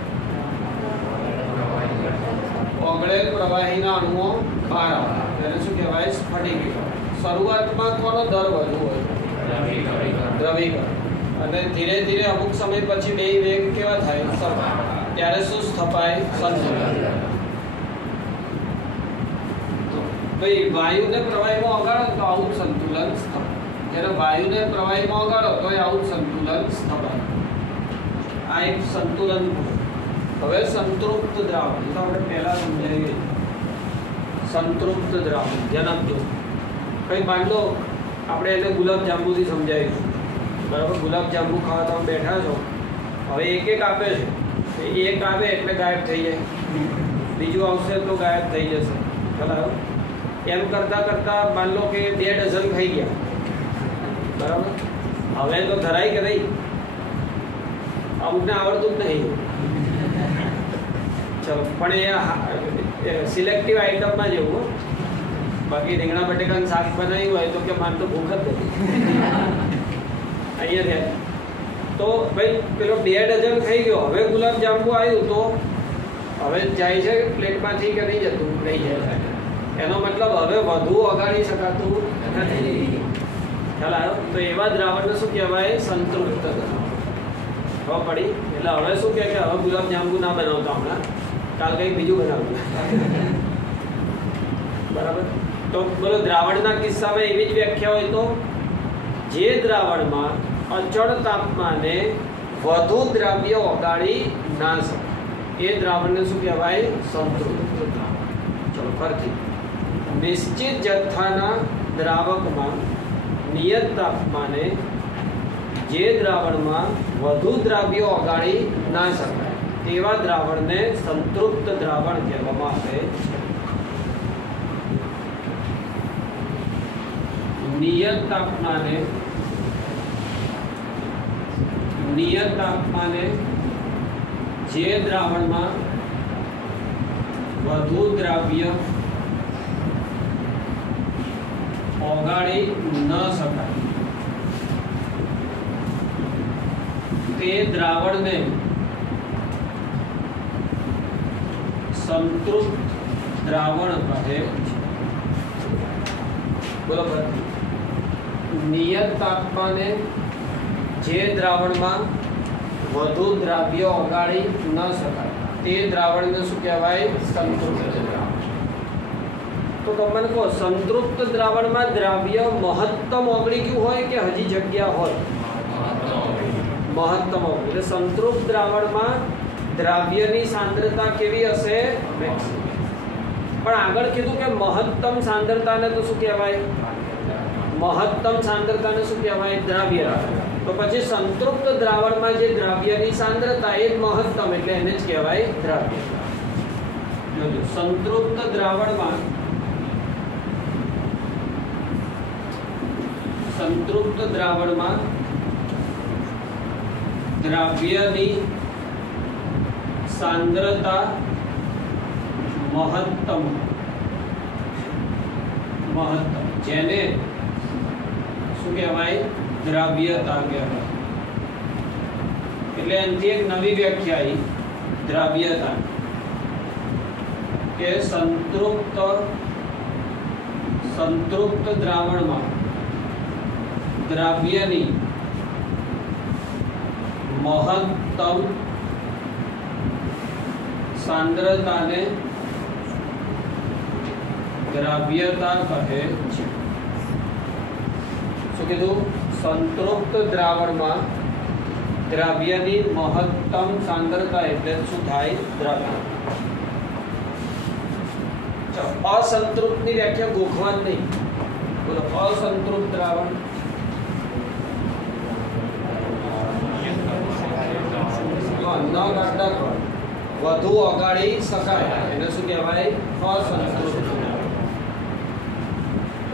ઓગળેલ પ્રવાહીના અણુઓ બહાર આવે તેને શું કહેવાય? સ્ફટિકીકરણ. શરૂઆતમાં કોનો દર વધુ હોય? દ્રવીકરણ. અને ધીરે ધીરે અમુક સમય પછી બે વેગ કેવા થાય? ત્યારે શું સ્થપાય? સંતુલન. ભાઈ વાયુને પ્રવાહીમાં ઓગાળો તો આવું સંતુલન સ્થપાય. જ્યારે વાયુને પ્રવાહીમાં ઓગાળો તો આવું સંતુલન સ્થપાય. આ એક સંતુલન. હવે સંતૃપ્ત દ્રાવણ તો આપણે પહેલા સમજાવીએ. સંતૃપ્ત દ્રાવણ ધ્યાન આપજો. કઈ માન લો આપણે એને ગુલાબ જાંબુથી સમજાવીશું, બરાબર? ગુલાબ જાંબુ ખાવા તમે બેઠા છો, હવે એક એક આપે છે, એક આવે એટલે ગાયબ થઈ જાય, બીજું આવશે તો ગાયબ થઈ જશે. બરાબર? એમ કરતા કરતા માન લો કે 2 ડઝન ખાઈ ગયા, બરાબર? હવે તો ધરાય કે નહીં? અમુકને આવડતું જ નહીં. ચલો, પણ એ સિલેક્ટિવ આઈટમમાં જેવું. બાકી રીંગણા બટેકાનું શાક બનાવ્યું હોય તો કે માન તો ભૂખ જ નથી. અહીંયા થયા તો ભાઈ પેલો 2 ડઝન ખાઈ ગયો, હવે ગુલાબ જાંબુ આવ્યું તો હવે જાય છે પ્લેટમાંથી કે નહીં જતું? નહીં જાય. એનો મતલબ હવે વધુ ઓગાળી શકાતું નથી. ખ્યાલ આવ્યો? તો એવા દ્રાવણને શું કહેવાય? સંતૃપ્ત દ્રાવણ. ખબર પડી? એટલે હવે શું કહે કે હવે ગુલાબ જાંબુ ના બનાવતા, હમણાં કાલ કંઈક બીજું બનાવતું. બરાબર? તો બોલો, દ્રાવણના કિસ્સામાં એવી જ વ્યાખ્યા હોય તો જે દ્રાવણમાં અચળ તાપમાને વધુ દ્રવ્ય ઓગાળી ના શકે એ દ્રાવણને શું કહેવાય? સંતૃપ્ત દ્રાવણ. ચલો ફરીથી. નિશ્ચિત જથ્થાના દ્રાવકમાં નિયત તાપમાને જે દ્રાવણમાં વધુ દ્રવ્ય ઓગાળી ના શકાય તેવા દ્રાવણને સંતૃપ્ત દ્રાવણ કહેવામાં આવે છે. નિયત તાપમાને જે દ્રાવણમાં વધુ દ્રવ્ય ઓગાળી ન શકાય તે દ્રાવણને સંતૃપ્ત દ્રાવણ કહે છે. બરોબર? નિયત તાપમાને જે દ્રાવણમાં વધુ દ્રવ્ય ઓગાળી ન શકાય તે દ્રાવણને શું કહેવાય? સંતૃપ્ત દ્રાવણ. તો તમને કહો, સંતૃપ્ત દ્રાવણમાં દ્રવ્ય મહત્તમ ઓગળી ગયું હોય કે હજી જગ્યા હોય? મહત્તમ ઓગળી. એટલે સંતૃપ્ત દ્રાવણમાં દ્રવ્યની સાંદ્રતા કેવી હશે? મેક્સિમમ. પણ આગળ કીધું કે મહત્તમ સાંદ્રતાને તો શું કહેવાય? મહત્તમ સાંદ્રતાને શું કહેવાય? દ્રવ્ય. તો પછી સંતૃપ્ત દ્રાવણમાં જે દ્રવ્યની સાંદ્રતા એ મહત્તમ, એટલે એને જ કહેવાય દ્રવ્ય. જોજો, સંતૃપ્ત દ્રાવણમાં દ્રવ્યની સાંદ્રતા મહત્તમ, જેને શું કહેવાય? દ્રવ્યતા કહેવાય. એટલે એનાથી એક નવી વ્યાખ્યા આવી દ્રવ્યતા, કે સંતૃપ્ત દ્રાવણમાં દ્રવ્યની મહત્તમ સાંદ્રતાને દ્રવ્યતા કહે છે. શું કીધું? સંતૃપ્ત દ્રાવણમાં દ્રવ્યની મહત્તમ સાંદ્રતા એટલે શું થાય? દ્રવ્ય. અસંતૃપ્તની વ્યાખ્યા ગોખવાની નહીં. બોલો, અસંતૃપ્ત દ્રાવણ વધુ ઓગાળી શકાય એને શું કહેવાય? અસંતૃપ્ત.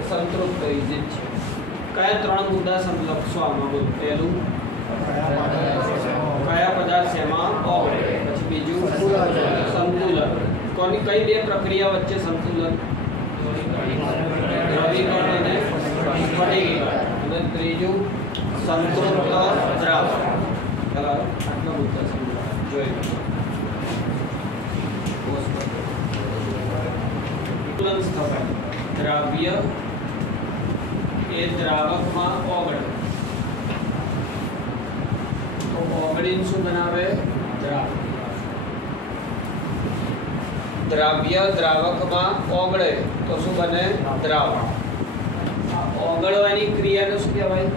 સંતૃપ્ત ઇઝી છે. કયા 3 મુદ્દા લખશો આમાં? બોલો, પહેલું કયા પદાર્થ શેમાં ઓગળે, પછી બીજું સંતુલન. કોની કઈ 2 પ્રક્રિયા વચ્ચે સંતુલન? દ્રવીકરણ અને સ્ફટિકીકરણ. અને ત્રીજું સંતૃપ્ત દ્રાવણ. ચલો આટલો મુદ્દો જોઈ લો. સંતુલન સ્થપાય. દ્રવ્ય એ દ્રાવકમાં ઓગળે તો ઓગળીને શું બનાવે? દ્રાવક. દ્રવ્ય દ્રાવકમાં ઓગળે તો શું બને? દ્રાવણ. ઓગળવાની ક્રિયાને શું કહેવાય?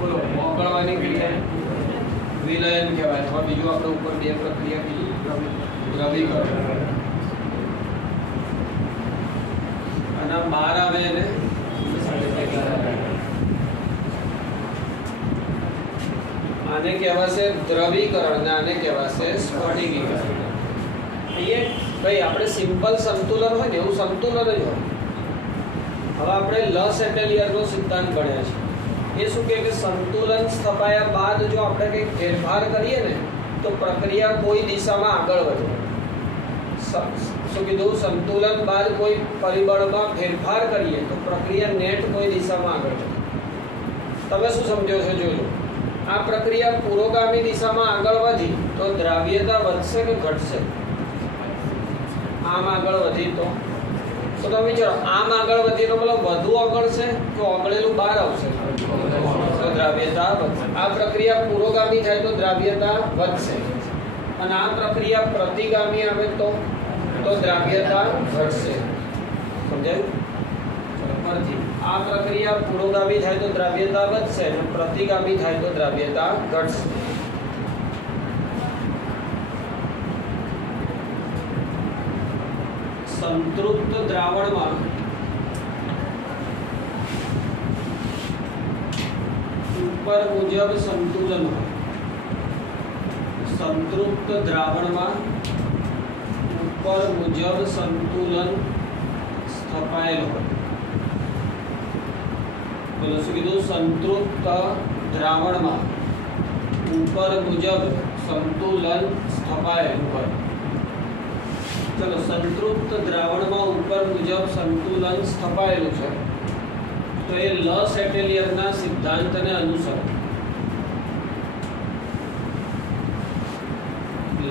બોલો. ઓગળવાની ક્રિયા વિલયન કહેવાય. અથવા બીજું આપણે ઉપર બે પ્રક્રિયા કીધી, દ્રવીકરણ. અને બહાર આવે એને આને કહેવાશે દ્રવીકરણ ને આને કહેવાશે સ્ફટિકીકરણ. ભાઈ આપણે સિમ્પલ સંતુલન હોય ને એવું સંતુલન જ હોય. હવે આપણે લસ એટેલિયરનો સિદ્ધાંત ભણ્યા છે. એ શું કહે કે સંતુલન સ્થપાયા બાદ જો આપણે કંઈક ફેરફાર કરીએ ને તો પ્રક્રિયા કોઈ દિશામાં આગળ વધે. શું કીધું? સંતુલન બાદ કોઈ પરિબળમાં ફેરફાર કરીએ તો પ્રક્રિયા નેટ કોઈ દિશામાં આગળ વધે. તમે શું સમજો છો? જોજો. આ પ્રક્રિયા પુરોગામી દિશામાં આગળ વધી તો દ્રાવ્યતા વધશે કે ઘટશે? આમ આગળ વધી તો તમે વિચારો, આમ આગળ વધી તો મતલબ વધુ ઓગળશે કે ઓગળેલું બહાર આવશે? તો દ્રાવ્યતા વધશે. આ પ્રક્રિયા પુરોગામી થાય તો દ્રાવ્યતા વધશે અને આ પ્રક્રિયા પ્રતિગામી આવે તો દ્રાવ્યતા ઘટશે. સમજાયું? આ પ્રક્રિયા પુરોગામી થાય તો દ્રાવ્યતા વધશે અને પ્રતિગામી થાય તો દ્રાવ્યતા ઘટશે. સંતૃપ્ત દ્રાવણમાં ઉપર મુજબ સંતુલન હોય. સંતૃપ્ત દ્રાવણમાં ઉપર મુજબ સંતુલન સ્થપાયેલ હોય. બોલો શું કીધું? સંતૃપ્ત દ્રાવણમાં ઉપર મુજબ સંતુલન સ્થપાયેલું હોય. ચલો, સંતૃપ્ત દ્રાવણમાં ઉપર મુજબ સંતુલન સ્થપાયેલું છે તો એ લસ એટેલિયરના સિદ્ધાંતને અનુસરે.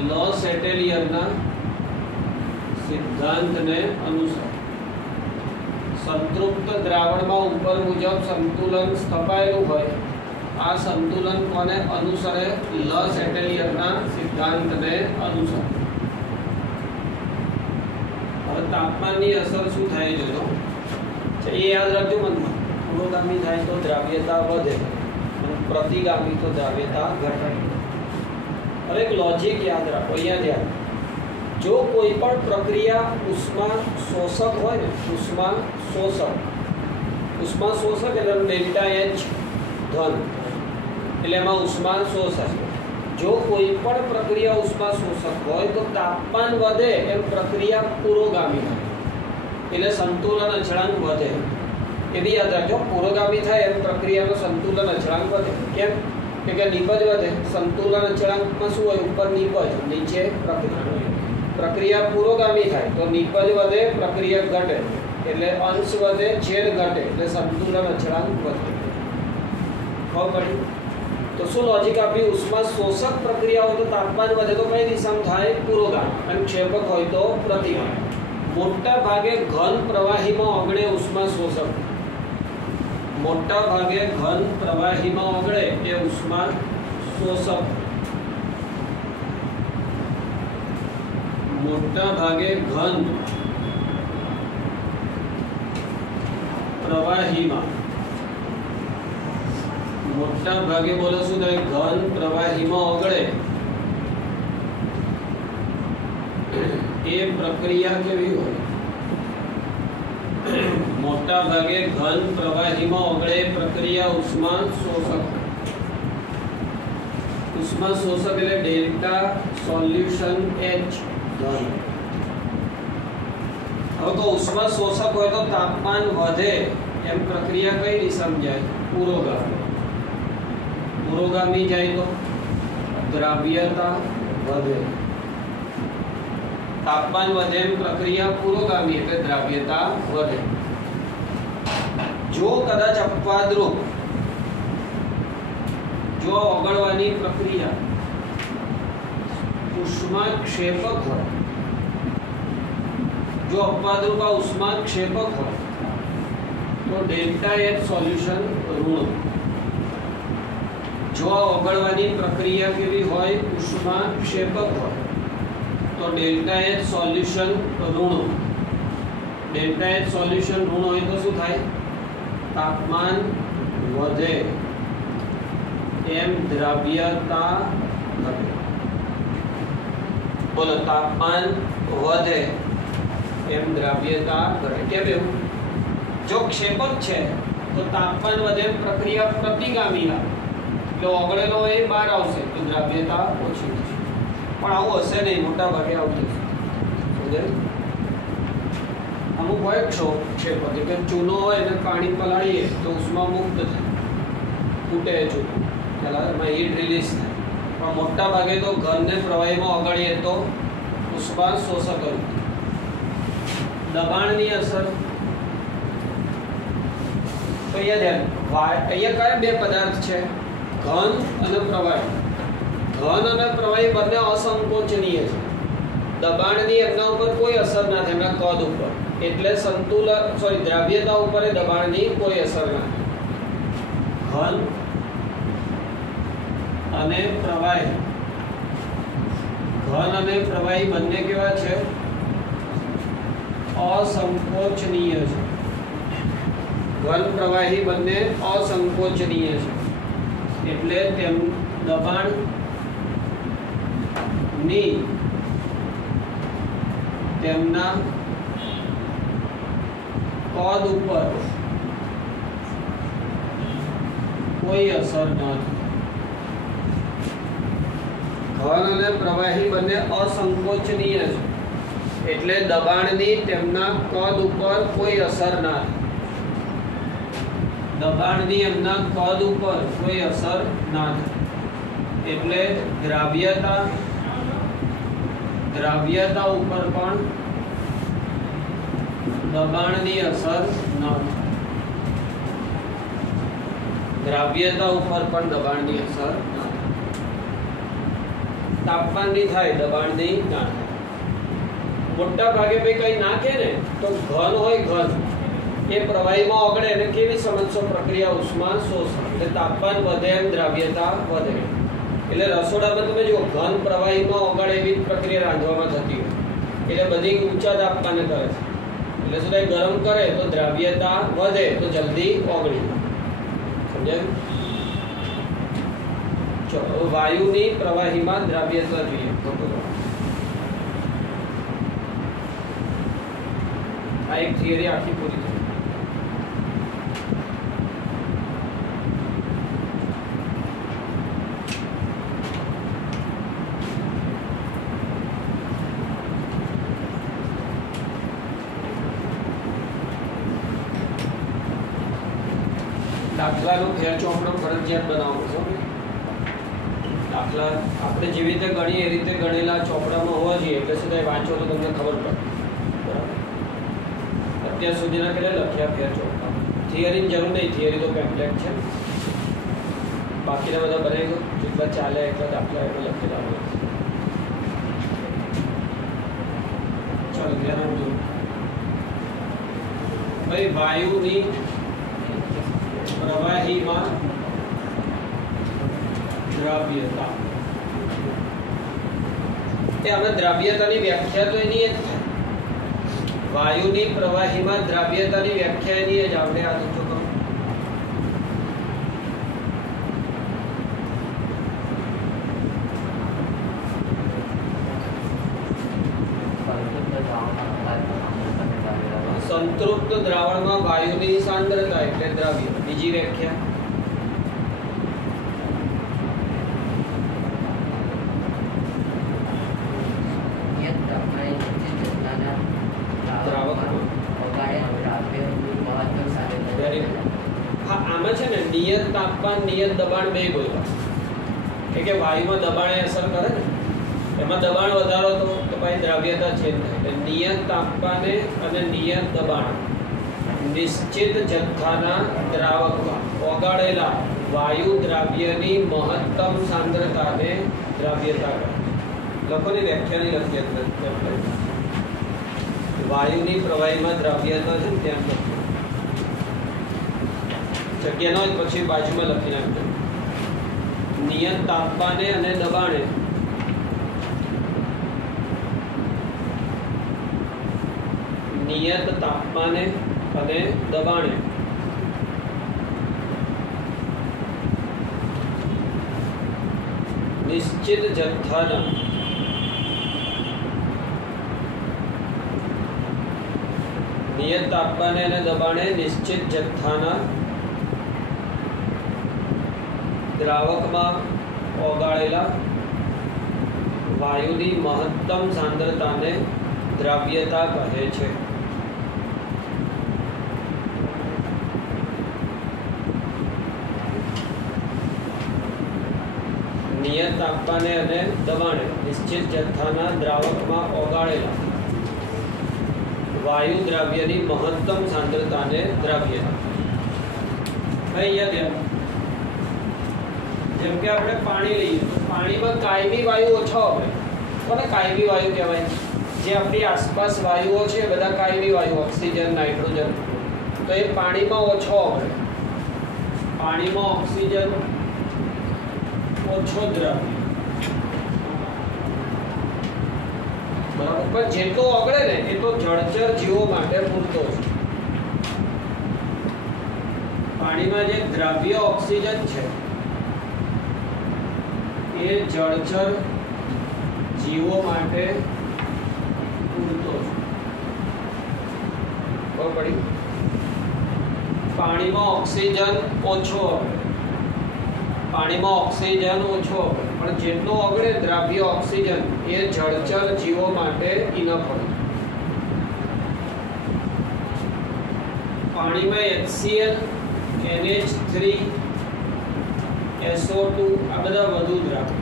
લસ એટેલિયરના સિદ્ધાંતને અનુસરે. સંતૃપ્ત દ્રાવણમાં ઉપર મુજબ સંતુલન સ્થપાયેલું હોય. આ સંતુલન કોને અનુસરે? લસ એટેલિયરના સિદ્ધાંતને અનુસરે. હવે તાપમાનની અસર શું થાય જોજો. એ યાદ રાખજો મનમાં. પુરોગામી થાય તો દ્રાવ્યતા વધે અને પ્રતિગામી તો દ્રાવ્યતા ઘટે. હવે એક લોજિક યાદ રાખો. અહીંયા ધ્યાન. જો કોઈ પણ પ્રક્રિયા ઉષ્મા શોષક હોય ને, ઉષ્મા શોષક એટલે ડેલ્ટા એચ ધન એટલે એમાં ઉષ્મા શોષાય. જો કોઈ પણ પ્રક્રિયા ઉષ્મા શોષક હોય તો તાપમાન વધે એમ પ્રક્રિયા પુરોગામી થાય એટલે સંતુલન અચળાંક વધે. એ બી યાદ રાખજો. પુરોગામી થાય એમ પ્રક્રિયાનો સંતુલન અચળાંક વધે. કેમ? કે નિપજ વધે. સંતુલન અચળાંકમાં શું હોય? ઉપર નિપજ, નીચે પ્રક્રિયા. પ્રક્રિયા પુરોગામી થાય તો નિપજ વધે, પ્રક્રિયા ઘટે એટલે અંશ વધે, છેદ ઘટે એટલે સંતુલન અચળાંક વધે. ખબર પડી? તો શું લોજિક આપી? ઉષ્મા શોષક પ્રક્રિયા હોય તો તાપમાન વધે તો કઈ દિશામાં થાય? પુરોગામી. અને ક્ષેપક હોય તો પ્રતિગામી. મોટા ભાગે ઘન પ્રવાહીમાં ઓગળે ઉષ્મા શોષક. મોટા ભાગે ઘન પ્રવાહીમાં ઓગળે એ ઉષ્મા શોષક. મોટા ભાગે ઘન પ્રવાહીમાં, મોટા ભાગે બોલો શું થાય? ઘન પ્રવાહીમાં ઓગળે એ પ્રક્રિયા કેવી હોય? મોટા ભાગે ઘન પ્રવાહીમાં ઓગળે પ્રક્રિયા ઉષ્મા શોષક. ઉષ્મા શોષક એટલે ડેલ્ટા સોલ્યુશન એચ ધન. હવે તો ઉષ્મા શોષક હોય તો તાપમાન વધે એમ પ્રક્રિયા કઈ દિશામાં જાય? પુરોગામી. પુરોગામી જાય તો દ્રાવ્યતા વધે. તાપમાન વધે એમ પ્રક્રિયા પુરોગામી એટલે દ્રાવ્યતા વધે. જો કદાચ અપવાદરૂપ જો ઓગળવાની પ્રક્રિયા ઉષ્માક્ષેપક હોય, જો અપવાદરૂપ આ ઉષ્માક્ષેપક હોય તો ડેલ્ટા એચ સોલ્યુશન ઋણ. જો ઓગળવાની પ્રક્રિયા કેવી હોય, ઉષ્માક્ષેપક હોય તો ડેલ્ટા એચ સોલ્યુશન ઋણ. ડેલ્ટા એચ સોલ્યુશન ઋણ હોય તો શું થાય? તાપમાન વધે એમ દ્રાવ્યતા ઘટે. બોલો, તાપમાન વધે એમ દ્રાવ્યતા ઘટે. કેમ એવું? જો ક્ષેપક છે તો તાપમાન વધે એમ પ્રક્રિયા પ્રતિગામી આવે, એટલે ઓગળેલો એ બહાર આવશે તો દ્રાવ્યતા ઓછી થશે. પણ આવું હશે નહીં, મોટા ભાગે આવું થશે. સમજાય? અમુક હોય ક્ષેપક કે ચૂનો હોય ને પાણી પલાળીએ તો ઉષ્મા મુક્ત થાય, ફૂટે ચૂનો, પહેલા એમાં હીટ રિલીઝ થાય. પણ મોટા ભાગે તો ઘનને પ્રવાહીમાં ઓગળીએ તો ઉષ્મા શોષક હોય. દબાણની અસર તો અહીંયા કયા બે પદાર્થ છે? ઘન અને પ્રવાહી. ઘન અને પ્રવાહી બંને અસંકોચનીય છે. દબાણની એમના ઉપર કોઈ અસર ના થાય, એમના કદ ઉપર, એટલે દ્રાવ્યતા ઉપર દબાણની કોઈ અસર ના થાય. ઘન અને પ્રવાહી, ઘન અને પ્રવાહી બંને કેવા છે? અસંકોચનીય છે. ઘન પ્રવાહી બંને અસંકોચનીય છે, એટલે તેમ દબાણ ની તેમના કદ ઉપર કોઈ અસર ન થાય. ઘન અને પ્રવાહી બંને અસંકોચનીય છે, એટલે દબાણની તેમના કદ ઉપર કોઈ અસર ના થાય. દબાણની એમના કદ ઉપર કોઈ અસર ના થાય, એટલે દ્રાવ્યતા ઉપર પણ દબાણની અસર ન થાય. દ્રાવ્યતા ઉપર પણ દબાણની અસર ન થાય. તાપમાનની થાય, દબાણની ના થાય. મોટા ભાગે ભાઈ કઈ નાખે ને તો ઘન હોય, ઘન એ પ્રવાહીમાં ઓગળે અને કેવી સમજશો પ્રક્રિયા? ઉષ્મા શોષણ. એટલે તાપમાન વધે એમ દ્રાવ્યતા વધે. એટલે રસોડામાં તમે જુઓ, ઘન પ્રવાહીમાં ઓગળે એવી પ્રક્રિયા રાંધવામાં થતી હોય, એટલે બધી ઊંચા તાપમાને કરે છે. એટલે શું થાય? ગરમ કરે તો દ્રાવ્યતા વધે તો જલ્દી ઓગળી. સમજાયું? ચલો, વાયુની પ્રવાહીમાં દ્રાવ્યતા જોઈએ. આ એક થિયરી આખી પૂરી થઈ. દાખલાનો ફેર ચોપડો ફરજિયાત બનાવવો છો. દાખલા આપણે જેવી રીતે ગણીએ એ રીતે ગણેલા ચોપડામાં હોવા જોઈએ, એટલે શું થાય? વાંચો તો તમને ખબર પડે. બરાબર? અત્યાર સુધીના કેટલા લખ્યા ફેર ચોપડા? થિયરીની જરૂર નહીં, થિયરી તો પેમ્પલેટ છે. બાકીના બધા બનાવી દો, જેટલા ચાલે એટલા દાખલા એમાં લખેલા હોય. ચાલો ધ્યાન આપજો ભાઈ. વાયુની પ્રવાહીમાં દ્રાવ્યતા, એ અમે દ્રાવ્યતાની વ્યાખ્યા તો એની જ થાય. વાયુની પ્રવાહીમાં દ્રાવ્યતાની વ્યાખ્યા એની જ આપણે આ તો કરો. સંતૃપ્ત દ્રાવણમાં વાયુની સાંદ્રતા એટલે દ્રાવ્ય. બીજી વ્યાખ્યા આમાં છે ને નિયત તાપમાન નિયત દબાણ બે બોલ્યા કે વાયુમાં દબાણે અસર કરે ને, એમાં દબાણ વધારો તો ભાઈ દ્રાવ્યતા ચેન્જ થાય. નિયત તાપમાને અને નિયત દબાણ, નિશ્ચિત જથ્થાના દ્રાવકમાં ઓગાળેલા વાયુ દ્રાવ્યની મહત્તમ સાંદ્રતાને દ્રાવ્યતા કહે. લખોની વ્યાખ્યાની લખીએ. વાયુની પ્રવાહીમાં દ્રાવ્યતા છે ને ત્યાં લખીએ. જગ્યા ન હોય પછી બાજુમાં લખી નાખજો. નિયત તાપમાને અને દબાણે નિયત તાપમાને અને દબાણે નિશ્ચિત જથ્થાના નિયત તાપમાને અને દબાણે નિશ્ચિત જથ્થાના દ્રાવકમાં ઓગાળેલા વાયુની મહત્તમ સાંદ્રતાને દ્રાવ્યતા કહે છે. નિયત તાપમાને અને દબાણે નિશ્ચિત જથ્થાના દ્રાવકમાં ઓગાળેલા વાયુ દ્રાવ્યની મહત્તમ સાંદ્રતાને દ્રાવ્યતા. અહીંયા જેમ કે આપણે પાણી લઈએ તો પાણીમાં કાયમી વાયુ ઓછો આવે. કોને કાયમી વાયુ કહેવાય? જે આપણી આસપાસ વાયુઓ છે બધા કાયમી વાયુ, ઓક્સિજન, નાઇટ્રોજન. તો એ પાણીમાં ઓછો આવે. પાણીમાં ઓક્સિજન ઓછો દ્રાવ્ય, બરાબર. પણ જેટલો ઓગળે ને એ તો જળચર જીવો માટે પૂરતો છે. પાણીમાં જે દ્રાવ્ય ઓક્સિજન છે એ જળચર જીવો માટે પૂરતો છે. ખબર પડી? પાણીમાં ઓક્સિજન ઓછો આવે. પાણીમાં ઓક્સિજન ઓછો આવે પણ જેટલો ઓગળે દ્રાવ્ય ઓક્સિજન એ જળચર જીવો માટે ઇનફ હોય. પાણીમાં HCl, NH3, SO2 આ બધા વધુ દ્રાવ્ય.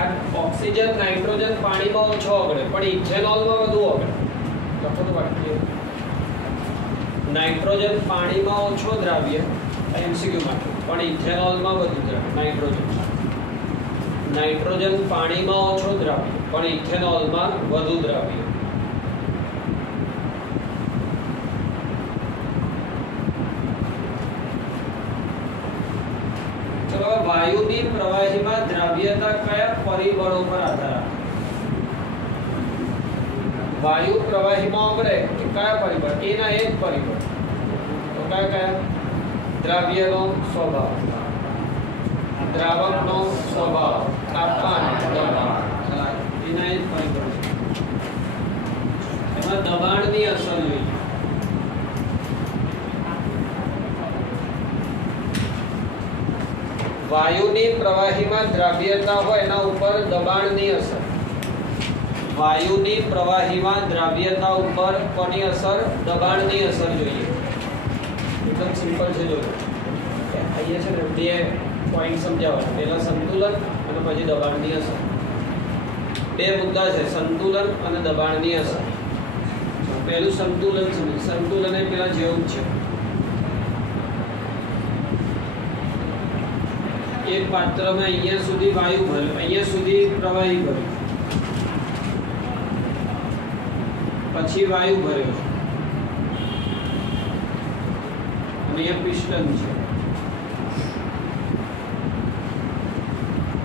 આ ઓક્સિજન, નાઇટ્રોજન પાણીમાં ઓછો ઓગળે પણ ઇથેનોલમાં વધુ ઓગળે. લખો તો વાક્ય. નાઇટ્રોજન પાણીમાં ઓછો દ્રાવ્ય MCQ માટે પણ ઇથેનોલમાં વધુ દ્રાવ્ય. નાઇટ્રોજન પાણીમાં ઓછો દ્રાવ્ય પણ ઇથેનોલમાં વધુ દ્રાવ્ય. ચલો વાયુની પ્રવાહીમાં દ્રાવ્યતા કયા પરિબળો પર આધાર રાખે? વાયુ પ્રવાહીમાં ઓગળે એ કયા પરિબળ? એના એક પરિબળ. તો કયા? દ્રાવ્યનો સ્વભાવ, દ્રાવકનો સ્વભાવ, તાપમાન, દબાણ. એના એક પરિબળ છે. એમાં દબાણની અસર જોઈએ. વાયુની પ્રવાહીમાં દ્રાવ્યતા હોય એના ઉપર દબાણની અસર. વાયુની પ્રવાહીમાં દ્રાવ્યતા ઉપર કોની અસર? દબાણની અસર જોઈએ. એકદમ સિમ્પલ છે. જો અહીંયા છે ને બે પોઈન્ટ સમજાવવા. પહેલા સંતુલન અને પછી દબાણની અસર. બે મુદ્દા છે, સંતુલન અને દબાણની અસર. પહેલું સંતુલન સમજ. સંતુલન એ પેલા જેવું જ છે. એક પાત્રમાં અહીંયા સુધી વાયુ ભર્યું, અહીંયા સુધી પ્રવાહી ભર્યું, પછી વાયુ ભર્યો છે અને અહીંયા પિસ્ટન છે.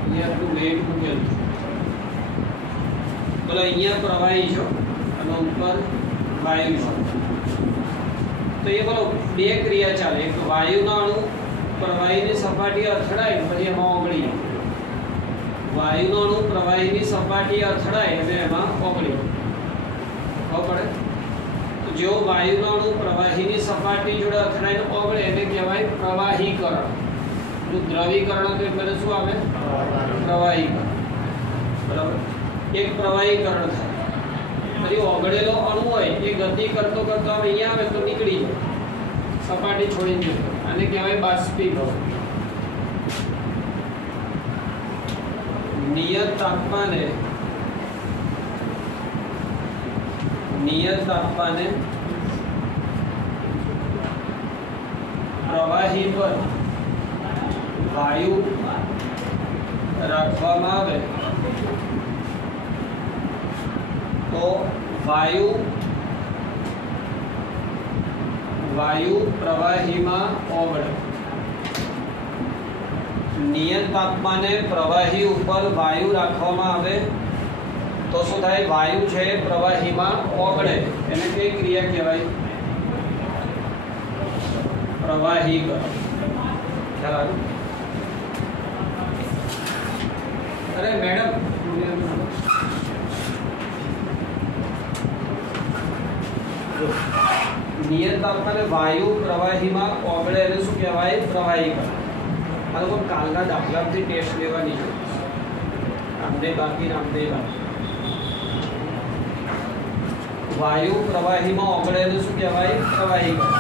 અહીંયા આટલું વેટ મૂકેલું છે. બોલો અહીંયા પ્રવાહી છે અને ઉપર વાયુ છે. તો એ બોલો બે ક્રિયા ચાલે. એક વાયુના અણુ પ્રવાહીની સપાટી અથડાય પછી એમાં ઓગળી જાય. વાયુનો અણુ પ્રવાહીની સપાટી અથડાય એટલે એમાં ઓગળી ખબર પડે. તો જેવો વાયુનો અણુ પ્રવાહીની સપાટી જોડે અથડાઈને ઓગળે એને કહેવાય પ્રવાહીકરણ. જો દ્રવીકરણ તો એટલે શું આવે? પ્રવાહીકરણ. બરાબર. એક પ્રવાહીકરણ થાય. પછી ઓગળેલો અણુ હોય એ ગતિ કરતો કરતો અહીંયા આવે તો નીકળી જાય, સપાટી છોડીને જતો. આને કહેવાય બાષ્પીભવન. નિયત તાપમાને નિયત તાપમાને પ્રવાહી પર વાયુ રાખવામાં આવે તો વાયુ પ્રવાહીમાં ઓગળે. નિયત તાપમાને પ્રવાહી ઉપર વાયુ રાખવામાં આવે તો શું થાય? વાયુ છે પ્રવાહીમાં ઓગળે. એને કઈ ક્રિયા કહેવાય? પ્રવાહીકરણ. ખ્યાલ આવ્યો? અરે મેડમ, નિયત તાપમાને વાયુ પ્રવાહીમાં ઓગળે એને શું કહેવાય? પ્રવાહીકરણ. આ લોકો કાલના દાખલાથી ટેસ્ટ લેવાની છે. રામદેવ બાકી. વાયુ પ્રવાહીમાં ઓગળે એને શું કહેવાય? પ્રવાહીકરણ.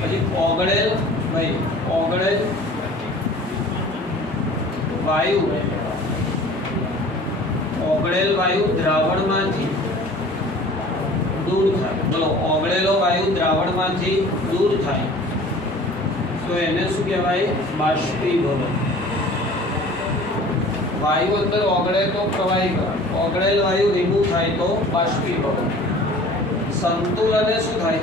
પછી ઓગળેલ વાયુ દ્રાવણમાંથી દૂર થાય. બોલો, ઓગળેલો વાયુ દ્રાવણમાંથી દૂર થાય તો એને શું કહેવાય? બાષ્પીભવન. વાયુ અંદર ઓગળે તો પ્રવાહીકરણ, ઓગળેલ વાયુ રિમૂવ થાય તો બાષ્પીભવન. સંતુલને શું થાય?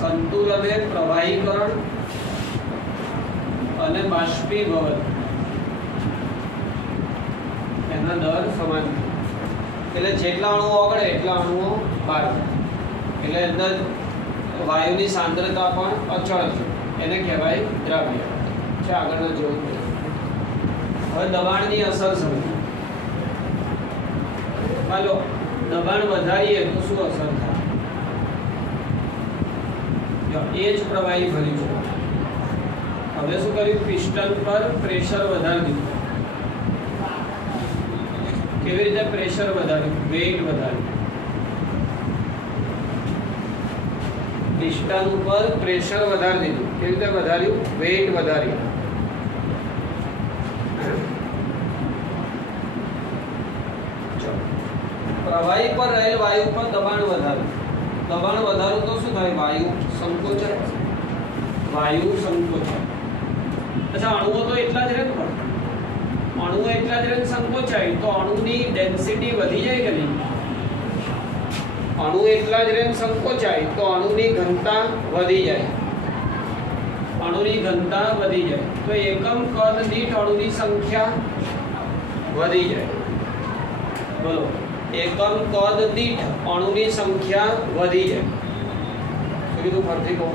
સંતુલને પ્રવાહીકરણ અને બાષ્પીભવન એના દર સમાન. એટલે જેટલા અણુઓ ઓગળે એટલા અણુઓ બહાર. એટલે અંદર વાયુની સાંદ્રતા પણ અચળ છે. એને કહેવાય દ્રવ્ય. છે આગળનો જેવું. હવે દબાણની અસર સમજો. ચાલો, દબાણ વધારીએ તો શું અસર થાય? એ જ પ્રવાહી ભર્યું છે. હવે શું કર્યું? પિસ્ટન પર પ્રેશર વધારી દીધું. કેવી રીતે પ્રેશર વધાર્યું? વેઇટ વધાર્યું. પિસ્ટન ઉપર પ્રેશર વધારી દીધું. કેવી રીતે વધાર્યું? વેઇટ વધાર્યું. પ્રવાહી પર રહેલ વાયુ પર દબાણ વધાર્યું. દબાણ વધારું તો શું થાય? વાયુ સંકોચાય. અચ્છા, અણુઓ તો એટલા જ રહે ને, પણ અણુઓ એટલા જ રહે સંકોચાય તો અણુની ડેન્સિટી વધી જાય કે નહીં? અણુ એટલા જ રહે સંકોચાય તો અણુની ઘનતા વધી જાય. તો એકમ કદ દીઠ અણુની સંખ્યા વધી જાય. બોલો, એકમ કદ દીઠ અણુની સંખ્યા વધી જાય. શું કીધું? ફરીથી કહો.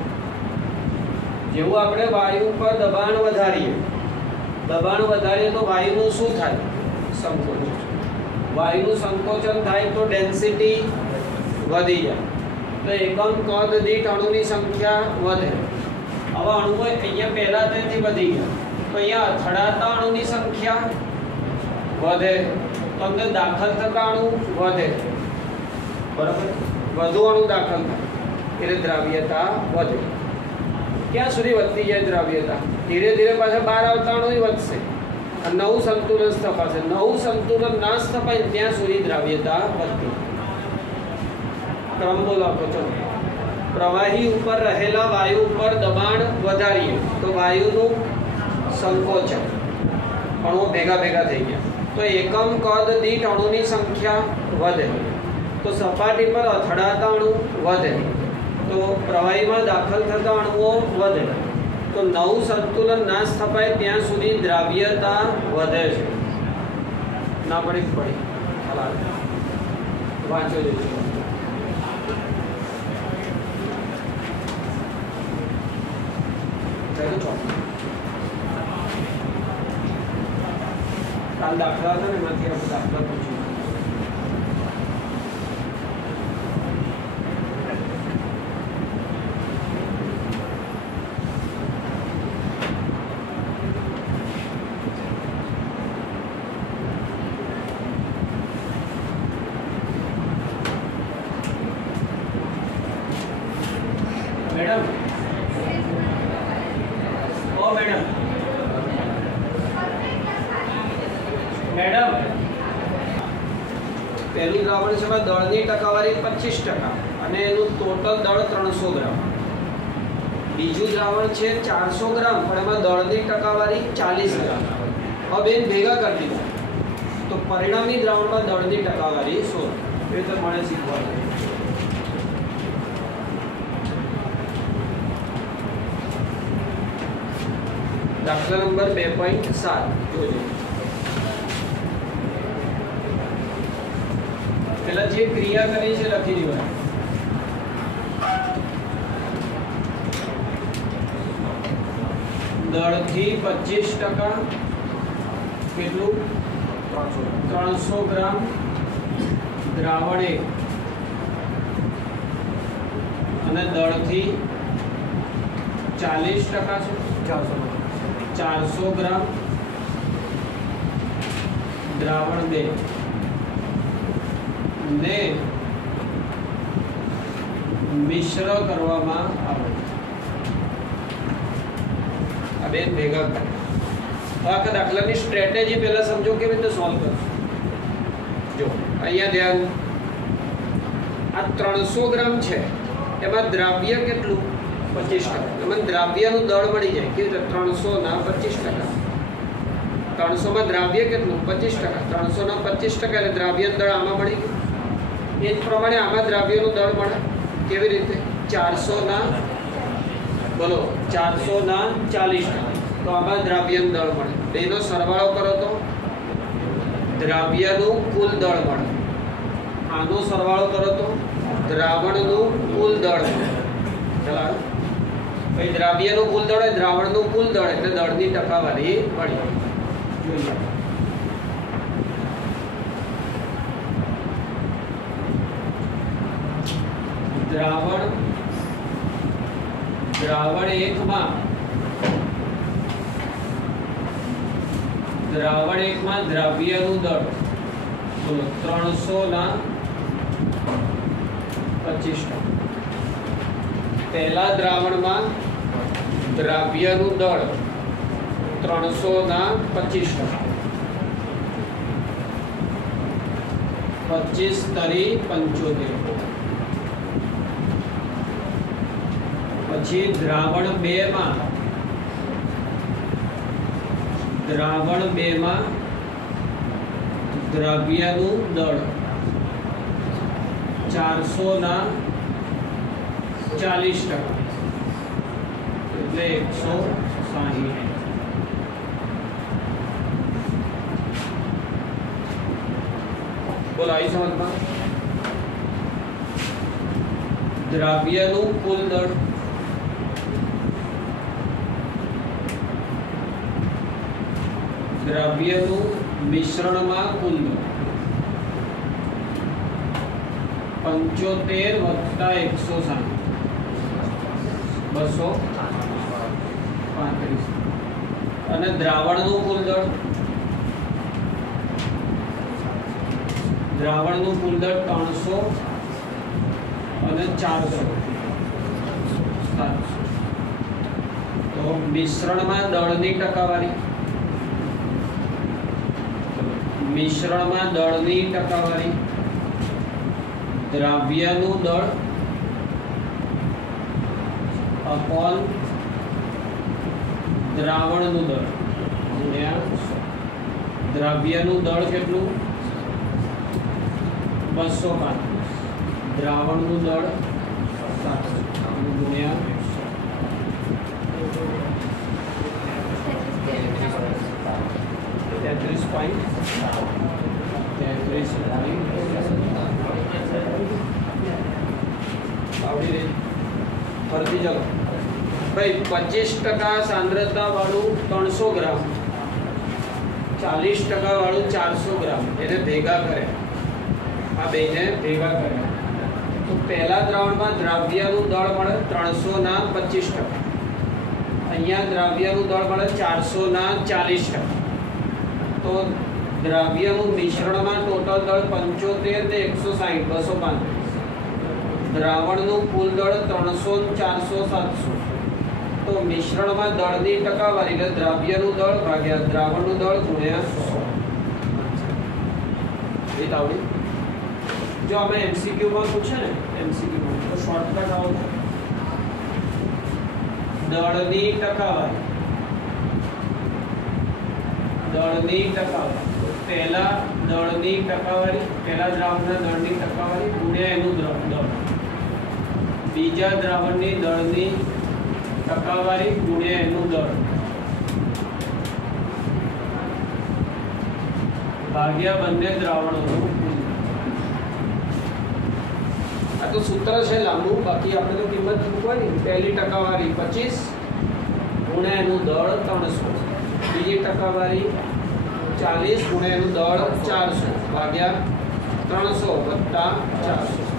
જેવું આપણે વાયુ પર દબાણ વધારીએ તો વાયુનું શું થાય? સંકોચન. વાયુનું સંકોચન થાય તો ડેન્સિટી વધી જાય. તો એકમ કદ દીઠ અણુની સંખ્યા વધે. હવે અણુઓ અહીંયા પહેલા તેથી વધી ગયા તો અહીંયા અથડાતા અણુની સંખ્યા વધે. તો અંદર દાખલ થતા અણુ વધે. બરાબર? વધુ અણુ દાખલ થાય એટલે દ્રાવ્યતા વધે. ક્યાં સુધી વધતી જાય દ્રાવ્યતા? ધીરે ધીરે પાછા બહાર આવતા અણુ વધશે. નવું સંતુલન સ્થપાશે. નવું સંતુલન ના સ્થપાય ત્યાં સુધી દ્રાવ્યતા વધતી. ક્રમ બોલો આપો. ચલો, પ્રવાહી ઉપર રહેલા વાયુ ઉપર દબાણ વધારીએ તો વાયુનું સંકોચન. અણુઓ ભેગા થઈ ગયા તો એકમ કદ દીઠ અણુની સંખ્યા વધે. તો સપાટી પર અથડાતા અણુ વધે તો પ્રવાહીમાં દાખલ થતા અણુઓ વધે. તો નવું સંતુલન ના સ્થપાય ત્યાં સુધી દ્રાવ્યતા વધે છે. ના પડી વાંચો જઈશું. કાલ દાખલા હતા ને એમાંથી આપણે દાખલા પૂછ્યું. મેડમ, ઓ મેડમ, મેડમ, પહેલું દ્રાવણ છે દળ દળની ટકાવારી 25% અને એનું ટોટલ દળ 300 ગ્રામ. બીજું દ્રાવણ છે 400 ગ્રામ પણ એમાં દળની ટકાવારી 40 ગ્રામ. હવે બેન ભેગા કરી દીધા તો પરિણામી દ્રાવણમાં દળની ટકાવારી શોધો. એ તો મને શીખવાનું. દાખલા નંબર 2.7 જોજો. પેલા જે ક્રિયા કરી છે લખી દેવા. દળથી 25% કેટલું 300 ગ્રામ દ્રાવણ 1 અને દળથી 40% છે 400 ગ્રામ દ્રાવણ 2 ને મિશ્ર કરવામાં આવે. આ બેન ભેગા કરે. આખા દાખલાની સ્ટ્રેટેજી પહેલા સમજો કેવી રીતે સોલ્વ કરશો. જો અહીંયા ધ્યાન, આ 300 ગ્રામ છે એમાં દ્રાવ્ય કેટલું 25%. એમાં દ્રાવ્યનું દળ મળી જાય કેવી રીતે 300 ના 25%. 300 માં દ્રાવ્ય કેટલું 25%. 300 ના 25% એટલે દ્રાવ્ય દળ આમાં મળી ગયું. એ જ પ્રમાણે આમાં દ્રાવ્યનું દળ મળે કેવી રીતે 400 ના બોલો 400 ના 40%. તો આમાં દ્રાવ્યનું દળ મળે. બેનો સરવાળો કરો તો દ્રાવ્યનું કુલ દળ મળે. આનો સરવાળો કરો તો દ્રાવણનું કુલ દળ મળે. ચાલો ભાઈ, દ્રાવ્યનું કુલ દળ હોય દ્રાવણનું કુલ દળ એટલે દળની ટકાવારી મળી. જોઈએ દ્રાવણ 1 માં દ્રાવ્યનું દળ બોલો 300 ના 25%. પહેલા દ્રાવણમાં દ્રાવ્યનું દળ 300 ના 25%. 25 તરી 75. પછી દ્રાવણ 2 માં દ્રાવ્યનું દળ 400 ના 40%. એટલે 160. બોલો આવી સમજમાં. દ્રાવ્યનું કુલ દળ દ્રાવ્યનું મિશ્રણમાં કુલ દળ 75 વત્તા 160 235. અને દ્રાવણનું કુલ દળ 300 અને 400 તો મિશ્રણમાં દળની ટકાવારી દ્રાવ્યનું દળ અપોન દ્રાવણનું દળ ગુણ્યા દ્રાવ્યનું દળ કેટલું 235. દ્રાવણનું દળ 700 ગુણ્યા 33.33 ફરતી ચાલો ભાઈ. 25% સાંદ્રતા વાળું 300 ગ્રામ 40% વાળું 400 ગ્રામ એને ભેગા કરે. આ બેને ભેગા કરે તો પહેલા દ્રાવણમાં દ્રાવ્યનું દળ મળે 300 ના 25%. અહીંયા દ્રાવ્યનું દળ મળે 400 ના 40%. તો દ્રાવ્યનું મિશ્રણમાં ટોટલ દળ 75 ને 160 235. દ્રાવણનું કુલ દળ 300 400 700. તો મિશ્રણમાં દળની ટકાવારી એટલે દ્રાવ્યનું દળ ભાગ્યા દ્રાવણનું દળ ગુણ્યા 100. એ તાવડી जो हमें एमसीक्यू में पूछे ने एमसीक्यू में तो शॉर्टकट आओ दळनी टकावारी पहला दळनी टकावारी पहला द्रावणना दळनी टकावारी गुણ્યા એનું દળ બીજા દ્રાવણની દળની ટકાવારી ગુણ્યા એનું દળ ભાગ્યા બંને દ્રાવણોનું આ તો સૂત્ર છે લાંબુ બાકી આપણે તો કિંમત મૂકવાની પહેલી ટકાવારી 25 ગુણ્યા એનું દળ 300 બીજી ટકાવારી 40 ગુણ્યા એનું દળ 400 ભાગ્યા 300 વત્તા 400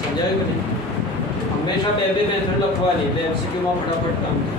સમજાયું ને હંમેશા બે મેથડ લખવાની એટલે એમસીક્યુ માં ફટાફટ કામ થાય